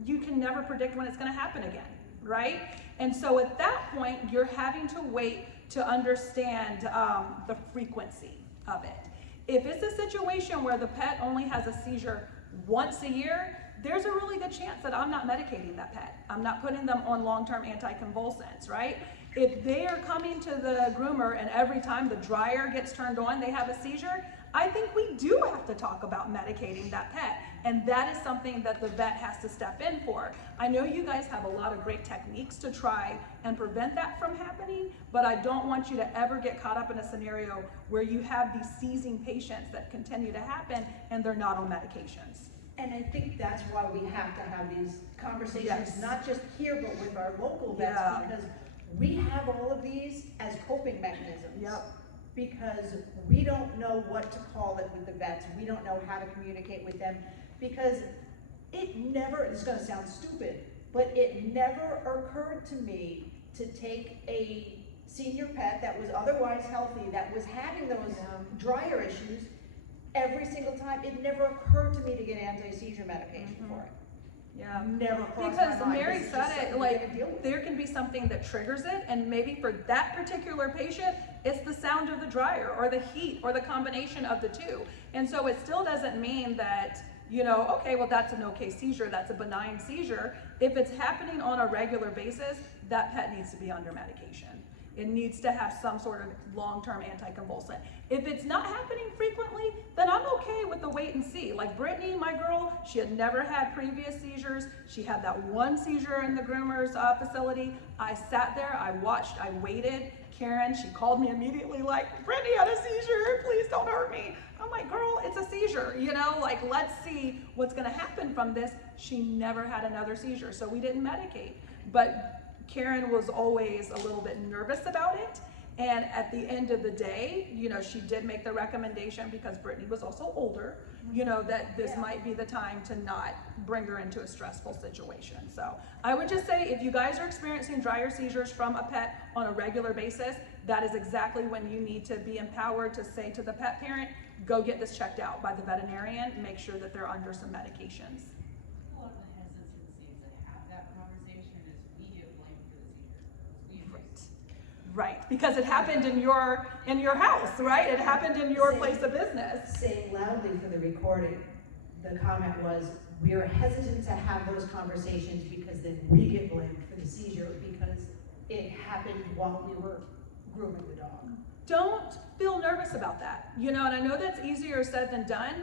You can never predict when it's going to happen again, right? And so at that point, you're having to wait to understand the frequency of it. If it's a situation where the pet only has a seizure once a year, there's a really good chance that I'm not medicating that pet. I'm not putting them on long-term anticonvulsants, right? If they are coming to the groomer and every time the dryer gets turned on, they have a seizure, I think we do have to talk about medicating that pet. And that is something that the vet has to step in for. I know you guys have a lot of great techniques to try and prevent that from happening, but I don't want you to ever get caught up in a scenario where you have these seizing patients that continue to happen and they're not on medications. And I think that's why we have to have these conversations, Yes. not just here, but with our local vets, Yeah. because we have all of these as coping mechanisms. Yep. Because we don't know what to call it with the vets, we don't know how to communicate with them, because it never, it's gonna sound stupid, but it never occurred to me to take a senior pet that was otherwise healthy, that was having those dryer issues, every single time. It never occurred to me to get anti-seizure medication for it. Yeah. Never crossed my Because mind. Mary This is said just it, something we like, gotta deal with. there can be something that triggers it, and maybe for that particular patient, it's the sound of the dryer, or the heat, or the combination of the two. And so it still doesn't mean that, you know, okay, well, that's an okay seizure, that's a benign seizure. If it's happening on a regular basis, that pet needs to be under medication. It needs to have some sort of long-term anticonvulsant. If it's not happening frequently, then I'm okay with the wait and see. Like Brittany, my girl, she had never had previous seizures. She had that one seizure in the Groomers facility. I sat there, I watched, I waited. Karen, she called me immediately like, Brittany had a seizure, please don't hurt me. I'm like, girl, it's a seizure, you know, like, let's see what's gonna happen from this. She never had another seizure, so we didn't medicate. But Karen was always a little bit nervous about it. And at the end of the day, you know, she did make the recommendation, because Brittany was also older, you know, that this might be the time to not bring her into a stressful situation. So I would just say, if you guys are experiencing dryer seizures from a pet on a regular basis, that is exactly when you need to be empowered to say to the pet parent, go get this checked out by the veterinarian, make sure that they're under some medications. A lot of the hesitancy to have that conversation is we get blamed for the seizure. Right, because it happened in your house, right? It happened in your place of business. Saying loudly for the recording, the comment was, we are hesitant to have those conversations because then we get blamed for the seizure because it happened while we were grooming the dog. Don't feel nervous about that, you know, and I know that's easier said than done.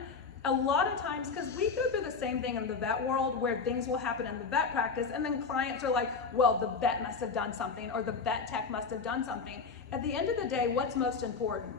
A lot of times, because we go through the same thing in the vet world where things will happen in the vet practice and then clients are like, well, the vet must have done something or the vet tech must have done something. At the end of the day, what's most important?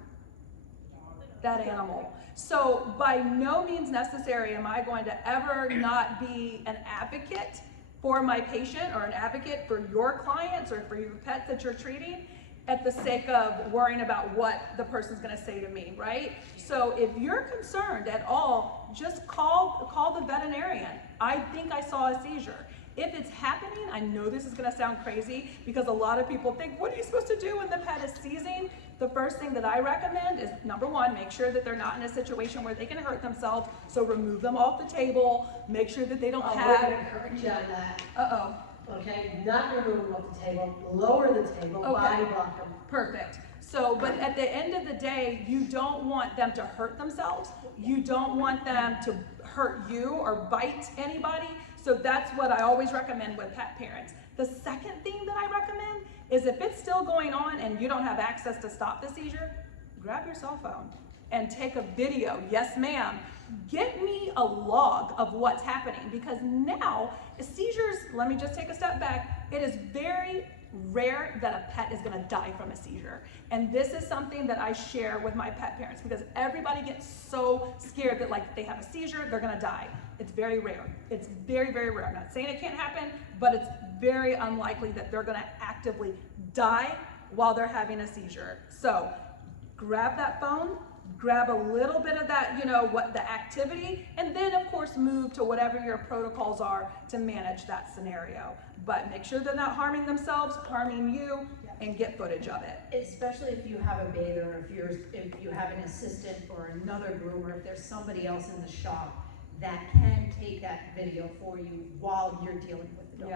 That animal. So by no means necessary am I going to ever not be an advocate for my patient or an advocate for your clients or for your pets that you're treating at the sake of worrying about what the person's gonna say to me, right? So if you're concerned at all, just call the veterinarian. I think I saw a seizure. If it's happening, I know this is gonna sound crazy because a lot of people think, what are you supposed to do when the pet is seizing? The first thing that I recommend is, number one, make sure that they're not in a situation where they can hurt themselves, so remove them off the table, make sure that they don't have... We're gonna encourage you on that. Uh-oh. Okay, not remove them off the table, lower the table, body block them. Perfect. So, but at the end of the day, you don't want them to hurt themselves. You don't want them to hurt you or bite anybody. So that's what I always recommend with pet parents. The second thing that I recommend is if it's still going on and you don't have access to stop the seizure, grab your cell phone and take a video. Yes, ma'am. Get me a log of what's happening, because now seizures, let me just take a step back, it is very rare that a pet is gonna die from a seizure. And this is something that I share with my pet parents because everybody gets so scared that like they have a seizure, they're gonna die. It's very rare. It's very, very rare. I'm not saying it can't happen, but it's very unlikely that they're gonna actively die while they're having a seizure. So grab that phone, grab a little bit of that, you know, what the activity, and then of course move to whatever your protocols are to manage that scenario. But make sure they're not harming themselves, harming you, and get footage of it. Especially if you have a bather, if you have an assistant or another groomer, if there's somebody else in the shop that can take that video for you while you're dealing with the dog.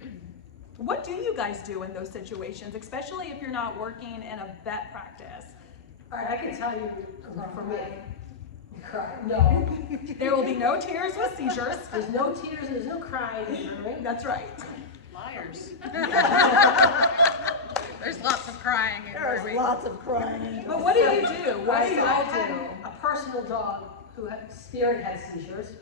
Yeah. What do you guys do in those situations, especially if you're not working in a vet practice? All right, I can tell you for me, Cry, no. There will be no tears with seizures. There's no tears, there's no crying in grooming. That's right. Liars. There's lots of crying in There's grooming. lots of crying. But what do you do? What do So y'all I had do? a personal dog who had, Spirit had seizures,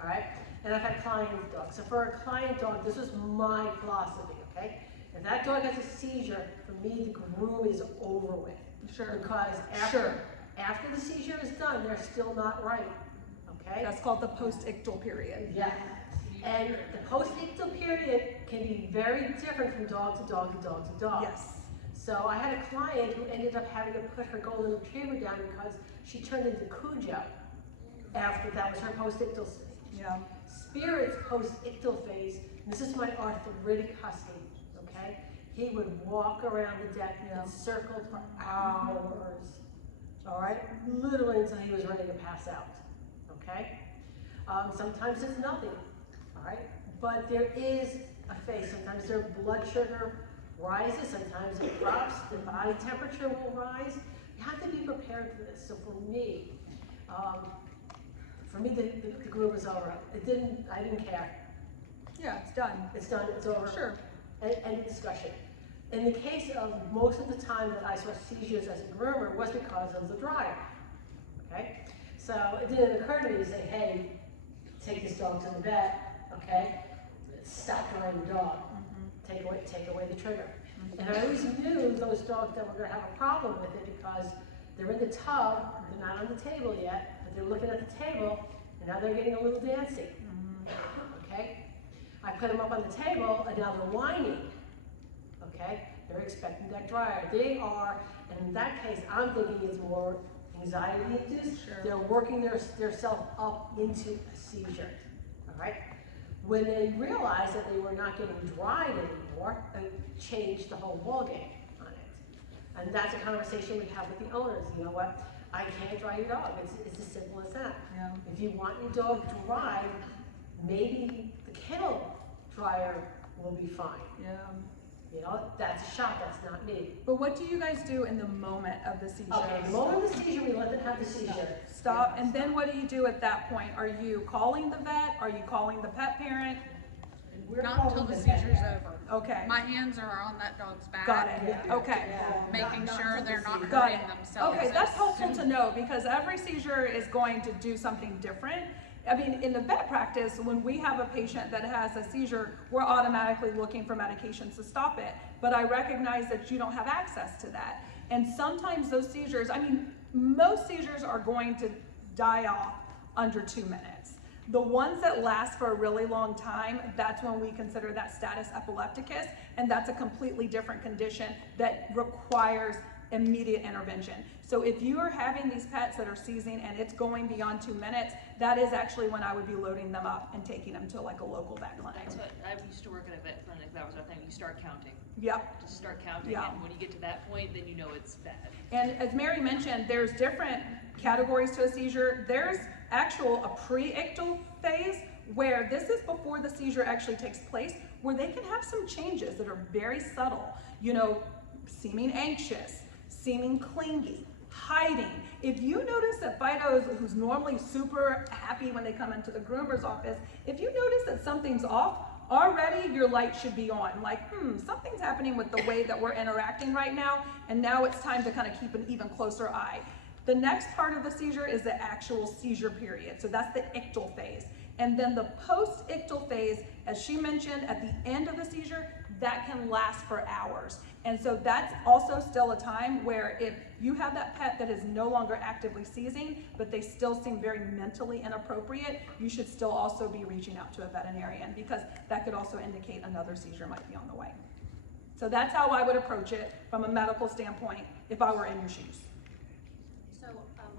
all right? And I've had client dogs. So for a client dog, this was my philosophy, okay? If that dog has a seizure, for me, the groom is over with. Sure. Because after the seizure is done, they're still not right, okay? That's called the post-ictal period. Yeah. And the post-ictal period can be very different from dog to dog to dog to dog. Yes. So I had a client who ended up having to put her golden retriever down because she turned into Cujo after that was her post-ictal stage. Yeah. Spirit's post-ictal phase, and this is my arthritic husky, okay? He would walk around the deck and circle for hours, all right? Literally until he was ready to pass out, okay? Sometimes it's nothing, all right? But there is a phase. Sometimes their blood sugar rises, sometimes it drops, the body temperature will rise. You have to be prepared for this. So for me, the groove was over. I didn't care. Yeah, it's done. It's done, it's over. Sure. End discussion. In the case of most of the time that I saw seizures as a groomer was because of the dryer, okay? So it didn't occur to me to say, hey, take this dog to the vet, okay? Stop drying the dog. Take away the trigger. And I always knew those dogs that were gonna have a problem with it because they're in the tub, they're not on the table yet, but they're looking at the table, and now they're getting a little dancy, okay? I put them up on the table, and now they're whining, okay? They're expecting that dryer. They are, and in that case, I'm thinking it's more anxiety induced. Sure. They're working their self up into a seizure, all right? When they realized that they were not getting dried anymore, it changed the whole ballgame on it. And that's a conversation we have with the owners. You know what? I can't dry your dog. It's as simple as that. Yeah. If you want your dog dried, maybe the kennel dryer will be fine. Yeah. You know, that's a shot, that's not me. But what do you guys do in the moment of the seizure? Okay, the moment of the seizure, we let them have the seizure. Stop, and then what do you do at that point? Are you calling the vet? Are you calling the pet parent? Not until the seizure's over. Okay. My hands are on that dog's back. Got it. Okay. Making sure they're not Got hurting it. themselves. Okay, that's as helpful soon- to know because every seizure is going to do something different. I mean, in the vet practice, when we have a patient that has a seizure, we're automatically looking for medications to stop it. But I recognize that you don't have access to that. And sometimes those seizures, I mean, most seizures are going to die off under 2 minutes. The ones that last for a really long time, that's when we consider that status epilepticus, and that's a completely different condition that requires immediate intervention. So if you are having these pets that are seizing and it's going beyond 2 minutes, that is actually when I would be loading them up and taking them to like a local vet clinic. That's what, I used to work at a vet clinic, that was our thing, you start counting. Yep. Just start counting, Yeah. and when you get to that point, then you know it's bad. And as Mary mentioned, there's different categories to a seizure. There's a pre-ictal phase where this is before the seizure actually takes place, where they can have some changes that are very subtle. You know, seeming anxious, seeming clingy, hiding. If you notice that Fido, who's normally super happy when they come into the groomer's office, if you notice that something's off, already your light should be on. Like, something's happening with the way that we're interacting right now, and now it's time to kind of keep an even closer eye. The next part of the seizure is the actual seizure period. So that's the ictal phase. And then the post-ictal phase, as she mentioned, at the end of the seizure, that can last for hours. And so that's also still a time where if you have that pet that is no longer actively seizing, but they still seem very mentally inappropriate, you should still also be reaching out to a veterinarian because that could also indicate another seizure might be on the way. So that's how I would approach it from a medical standpoint if I were in your shoes. So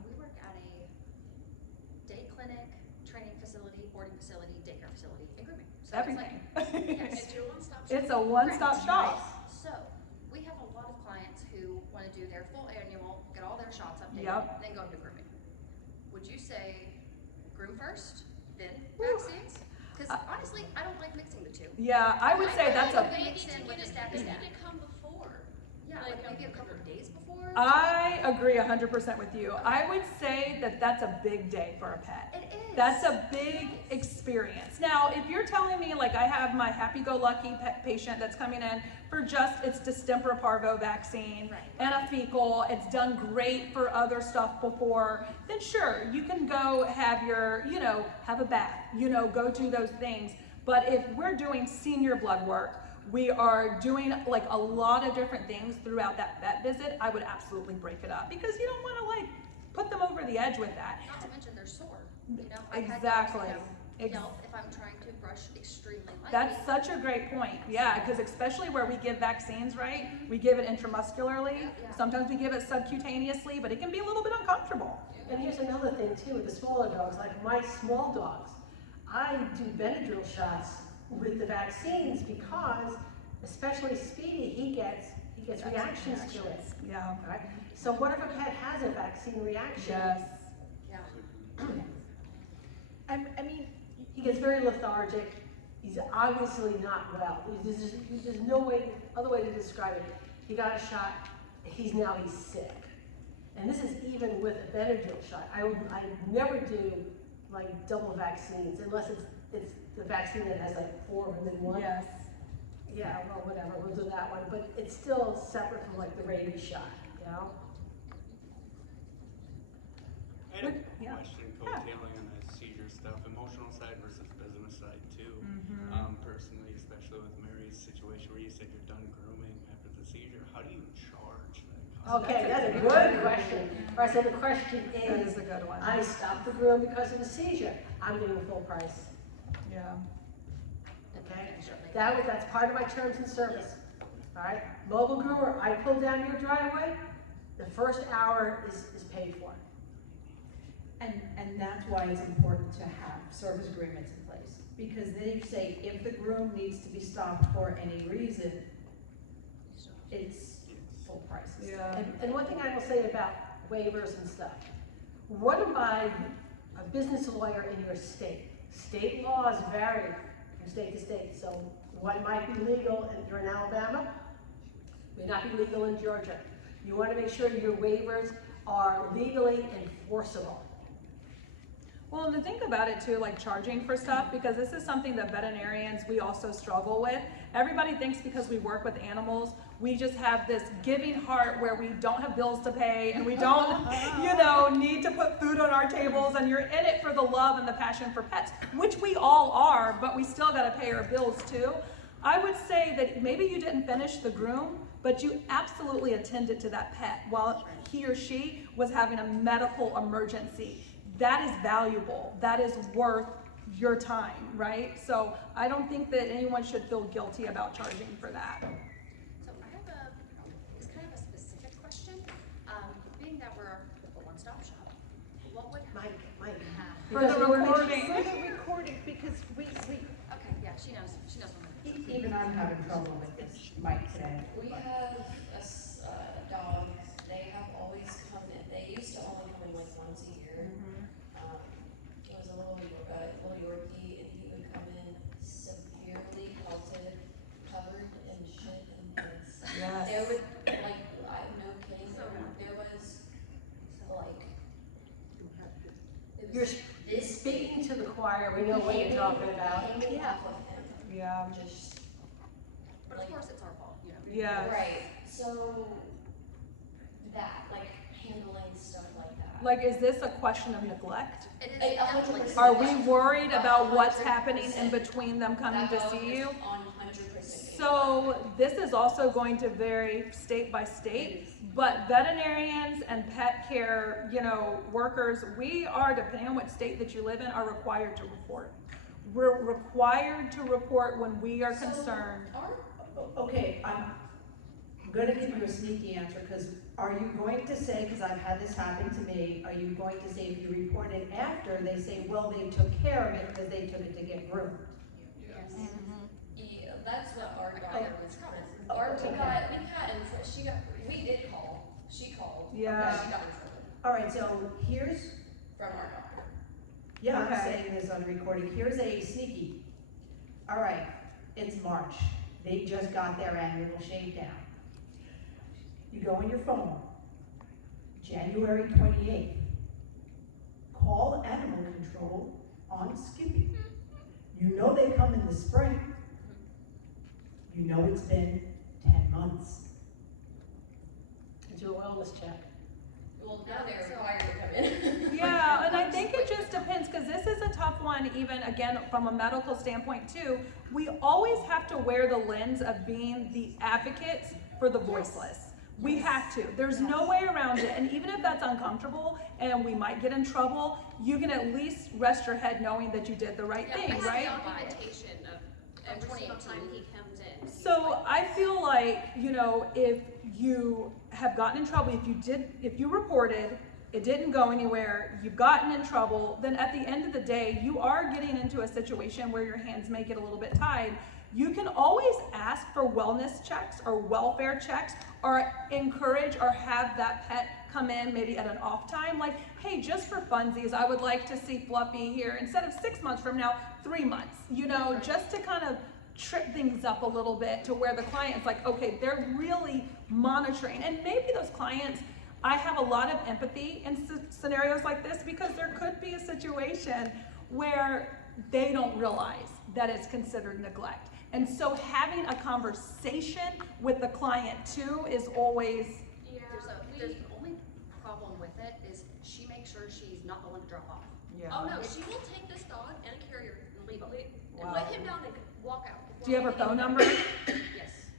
we work at a day clinic, training facility, boarding facility, daycare facility, and grooming. So Everything. It's It's your one-stop shop. It's a one-stop Correct. shop. So we have a lot of clients who want to do their full annual, get all their shots updated, Yep. then go into grooming. Would you say groom first, then vaccines? Because honestly, I don't like mixing the two. Yeah, I would say that's They a, mix in with the status They stat. need to come before. Yeah, like maybe a couple of days before. I agree 100% with you. I would say that that's a big day for a pet. It is. That's a big experience. Now, if you're telling me, like, I have my happy-go-lucky pet patient that's coming in for just its distemper parvo vaccine and a fecal, it's done great for other stuff before, then sure, you can go have your, you know, have a bath, you know, go do those things. But if we're doing senior blood work, we are doing like a lot of different things throughout that vet visit, I would absolutely break it up because you don't want to like put them over the edge with that. Not to mention they're sore. You know, I've Exactly. had dogs, yelp if I'm trying to brush extremely lightly. That's such a great point. Yeah, because especially where we give vaccines, right? We give it intramuscularly. Yeah. Sometimes we give it subcutaneously, but it can be a little bit uncomfortable. And here's another thing too, with the smaller dogs, like my small dogs, I do Benadryl shots with the vaccines because, especially Speedy, he gets reactions to it. Yeah. Right? So what if a pet has a vaccine reaction? Yes. Yeah. I mean, He gets very lethargic. He's obviously not well. There's no other way to describe it. He got a shot. He's sick. And this is even with a Benadryl shot. I never do like double vaccines unless it's the vaccine that has like 4 of them in one. Yes. Yeah, well, whatever, we'll do that one. But it's still separate from like the rabies shot, you know? I had a question coattailing on the seizure stuff, emotional side versus business side too. Personally, especially with Mary's situation where you said you're done grooming after the seizure, how do you charge that? Okay, that's a good question. All right, so the question That is, is a good one. I stopped the groom because of the seizure. I'm getting the full price. Yeah. Okay, that's part of my terms and service. All right, mobile groomer, I pull down your driveway, the first hour is paid for. and that's why it's important to have service agreements in place. Because then you say, if the groom needs to be stopped for any reason, it's full price. Yeah. And one thing I will say about waivers and stuff, run by a business lawyer in your state. State laws vary from state to state, so what might be legal if you're in Alabama may not be legal in Georgia. You want to make sure your waivers are legally enforceable. Well, and to think about it too, like charging for stuff, because this is something that veterinarians, we also struggle with. Everybody thinks because we work with animals, we just have this giving heart where we don't have bills to pay and we don't, you know, need to put food on our tables, and you're in it for the love and the passion for pets, which we all are, but we still got to pay our bills too. I would say that maybe you didn't finish the groom, but you absolutely attended to that pet while he or she was having a medical emergency. That is valuable. That is worth your time, right? So I don't think that anyone should feel guilty about charging for that. So I have it's kind of a specific question. Being that we're a one-stop shop, what would Mike. For the recording. For the recording, because we, okay, yeah, she knows what I'm even I'm having trouble with this mic today. We have dogs. They have always come in. They used to only come in like once a year. It was a little Yorkie, and he would come in severely pelted, covered in shit and piss. Yes. There would like, I'm no kidding. There was like. You're speaking to the choir. We know what you're talking about. Yeah. Yeah. Just. But of course it's our fault, you know. Yeah. Right. So that, like handling stuff like that. Like, is this a question of neglect? It is definitely. Are we worried about what's happening in between them coming to see you? On 100%. So this is also going to vary state by state, but veterinarians and pet care, you know, workers, we are, depending on what state that you live in, are required to report. We're required to report when we are concerned. Okay, I'm gonna give you a sneaky answer, because are you going to say, because I've had this happen to me, are you going to say if you report it after, they say, well, they took care of it because they took it to get groomed? Yes. Yeah, that's what our Oh. daughter was coming. We did call. She called. Yeah. She got in trouble All right, so here's, from our doctor. yeah, I'm Okay. saying this on recording, here's a sneaky. All right, it's March, they just got their annual shave down. You go on your phone, January 28th. Call animal control on Skippy. You know they come in the spring. You know it's been 10 months. Do a wellness check. Well, now they're required to come in. Yeah, and I think it just depends, because this is a tough one, even again from a medical standpoint too. We always have to wear the lens of being the advocates for the voiceless. We have to. There's no way around it. And even if that's uncomfortable and we might get in trouble, you can at least rest your head knowing that you did the right thing, right? Documentation of every single time he comes in. So I feel like, you know, if you have gotten in trouble, if you reported, it didn't go anywhere, you've gotten in trouble, then at the end of the day, you are getting into a situation where your hands may get a little bit tied. You can always ask for wellness checks or welfare checks, or encourage or have that pet come in maybe at an off time. Like, hey, just for funsies, I would like to see Fluffy here instead of 6 months from now, 3 months, you know, just to kind of trip things up a little bit to where the client's like, okay, they're really monitoring. And maybe those clients, I have a lot of empathy in scenarios like this, because there could be a situation where they don't realize that it's considered neglect. And so having a conversation with the client too is always... Yeah, there's the only problem with it is she makes sure she's not the one to drop off. Yeah. Oh no, she will take this dog and a carrier and leave him. Wow. And let him down and walk out. Do you have her phone number? Yes.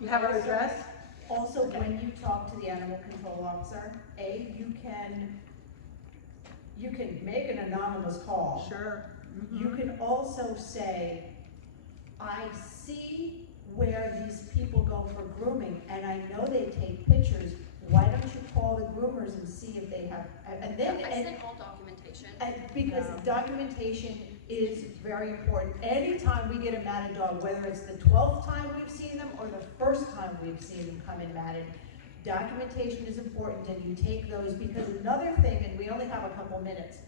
You have her address? Also, when you talk to the animal control officer, you can make an anonymous call. Sure. You can also say, I see where these people go for grooming, and I know they take pictures. Why don't you call the groomers and see if they have, and then, I sent all documentation. and because documentation is very important. Anytime we get a matted dog, whether it's the 12th time we've seen them or the first time we've seen them come in matted, documentation is important, and you take those, because another thing, and we only have a couple minutes,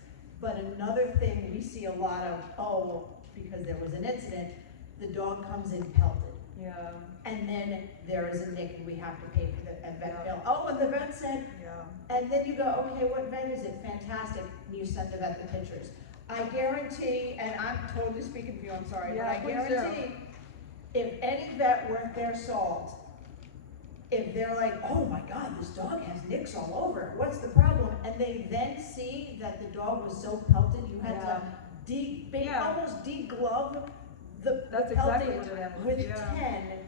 but another thing we see a lot of, because there was an incident, the dog comes in pelted. Yeah. And then there is a nick and we have to pay for the vet bill. Oh, and the vet said, yeah. And then you go, okay, what vet is it? Fantastic. And you send the vet the pictures. I guarantee, and I'm totally speaking for you, I'm sorry, Yeah, but I guarantee if any vet worth their salt, if they're like, oh my God, this dog has nicks all over it, what's the problem? And they then see that the dog was so pelted, you had to almost deglove the That's pelting exactly what it is. with Yeah. 10.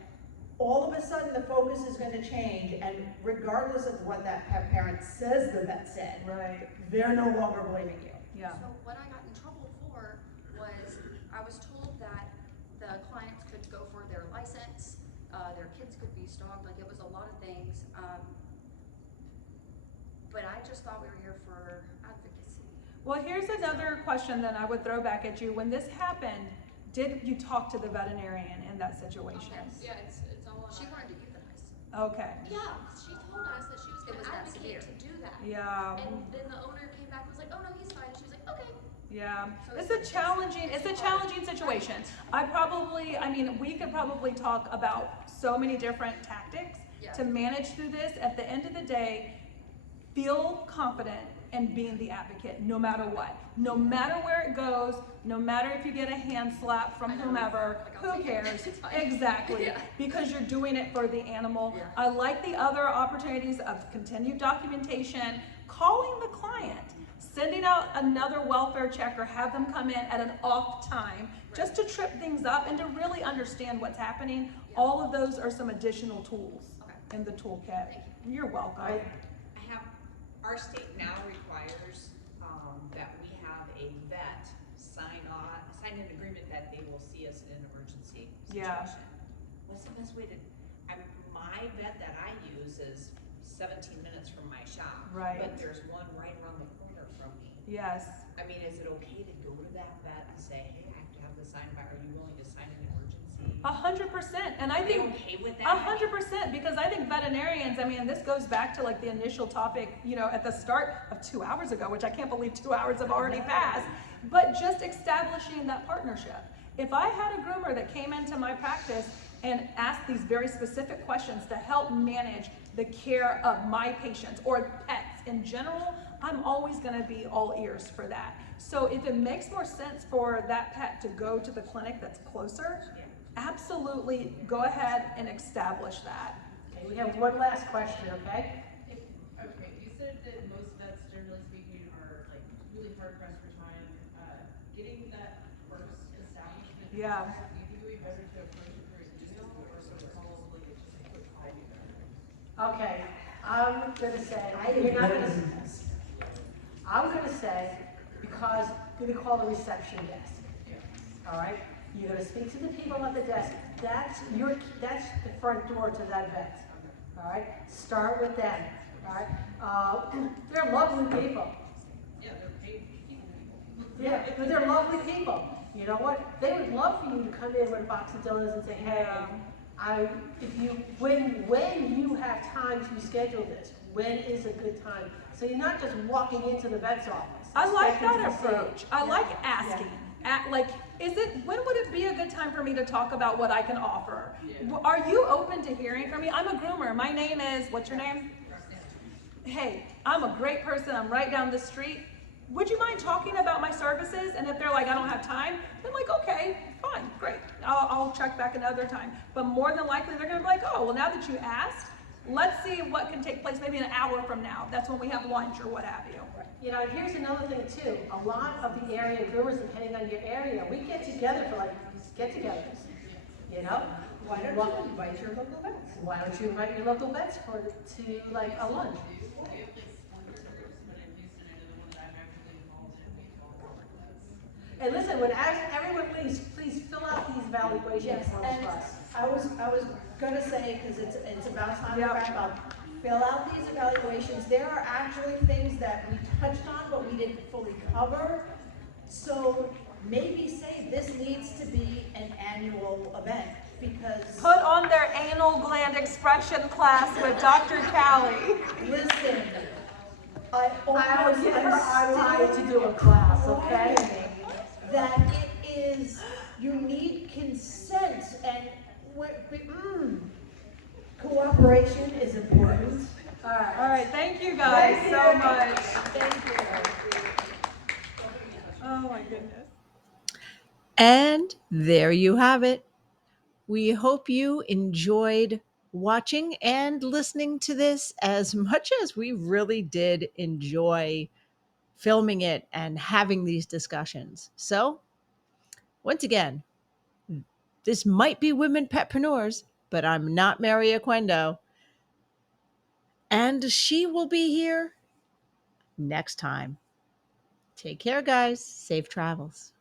All of a sudden the focus is going to change, and regardless of what that pet parent says the vet said, right, they're no longer blaming you. Yeah. So what I got in trouble for was I was told that the clients could go for their license, their kids could be stalked, like it was a lot of things. But I just thought we were here for advocacy. Well, here's another question that I would throw back at you. When this happened, did you talk to the veterinarian in that situation? Yeah, it's all on. She wanted to euthanize. Okay. Yeah, she told us that she was going to advocate to do that. Yeah. And then the owner came back and was like, oh no, he's fine. She was like, okay. Yeah, So it's a challenging situation. We could probably talk about so many different tactics to manage through this. At the end of the day, feel confident in being the advocate, no matter what. No matter where it goes, no matter if you get a hand slap from whomever, who cares? Exactly, because you're doing it for the animal. I like the other opportunities of continued documentation, calling the client, sending out another welfare check, or have them come in at an off time, just to trip things up and to really understand what's happening. All of those are some additional tools in the toolkit. You're welcome. Our state now requires that we have a vet sign an agreement that they will see us in an emergency situation. What's the best way to, my vet that I use is 17 minutes from my shop. Right. But there's one right around the corner from me. Yes. I mean, is it okay to go to that vet and say, hey, I have to have this signed by, are you willing to sign an emergency? 100%, and I think okay with that? 100%, because I think veterinarians, this goes back to like the initial topic, at the start of 2 hours ago, which I can't believe 2 hours have already passed, but just establishing that partnership. If I had a groomer that came into my practice and asked these very specific questions to help manage the care of my patients or pets, in general, I'm always gonna be all ears for that. So if it makes more sense for that pet to go to the clinic that's closer, absolutely go ahead and establish that. Okay, we have one last question, okay? Okay, you said that most vets, generally speaking, are like really hard pressed for time. Getting that first establishment Yeah. process, do you think it would be better to approach it through an email, or would probably just a quick call be better? Okay, I'm gonna say, I you're not agree gonna, with this. I'm gonna say, because you're gonna call the reception desk. All right, you're gonna speak to the people at the desk. That's the front door to that vet. All right, start with them. All right, they're lovely people. Yeah, they're paid people. Yeah, but they're lovely people. You know what? They would love for you to come in with a box of donuts and say, hey, when you have time to schedule this, when is a good time? So you're not just walking into the vet's office. I like expecting that to be seen. approach. I like asking. When would it be a good time for me to talk about what I can offer? Are you open to hearing from me? I'm a groomer. My name is, what's your name? Hey, I'm a great person. I'm right down the street. Would you mind talking about my services? And if they're like, I don't have time, then like, okay, fine, great. I'll check back another time. But more than likely, they're gonna be like, oh, well, now that you asked, let's see what can take place maybe an hour from now. That's when we have lunch or what have you. You know, here's another thing too. A lot of the area groomers, depending on your area, we get together for like get-togethers. You know, Why don't you invite your local vets? Why don't you invite your local vets to like a lunch? And listen, when everyone leaves, please fill out these evaluation Yes, forms and for us. I was gonna say, because it's about time to wrap up, fill out these evaluations. There are actually things that we touched on, but we didn't fully cover. So maybe say this needs to be an annual event, because. Put on their anal gland expression class with Dr. Callie. Listen, I will get her online to do a class, okay? That it is, you need consent, and cooperation is important. All right, thank you guys so much. Thank you. Oh my goodness. And there you have it. We hope you enjoyed watching and listening to this as much as we really did enjoy filming it and having these discussions. So, once again, this might be Women Petpreneurs, but I'm not Mary Oquendo. And she will be here next time. Take care, guys. Safe travels.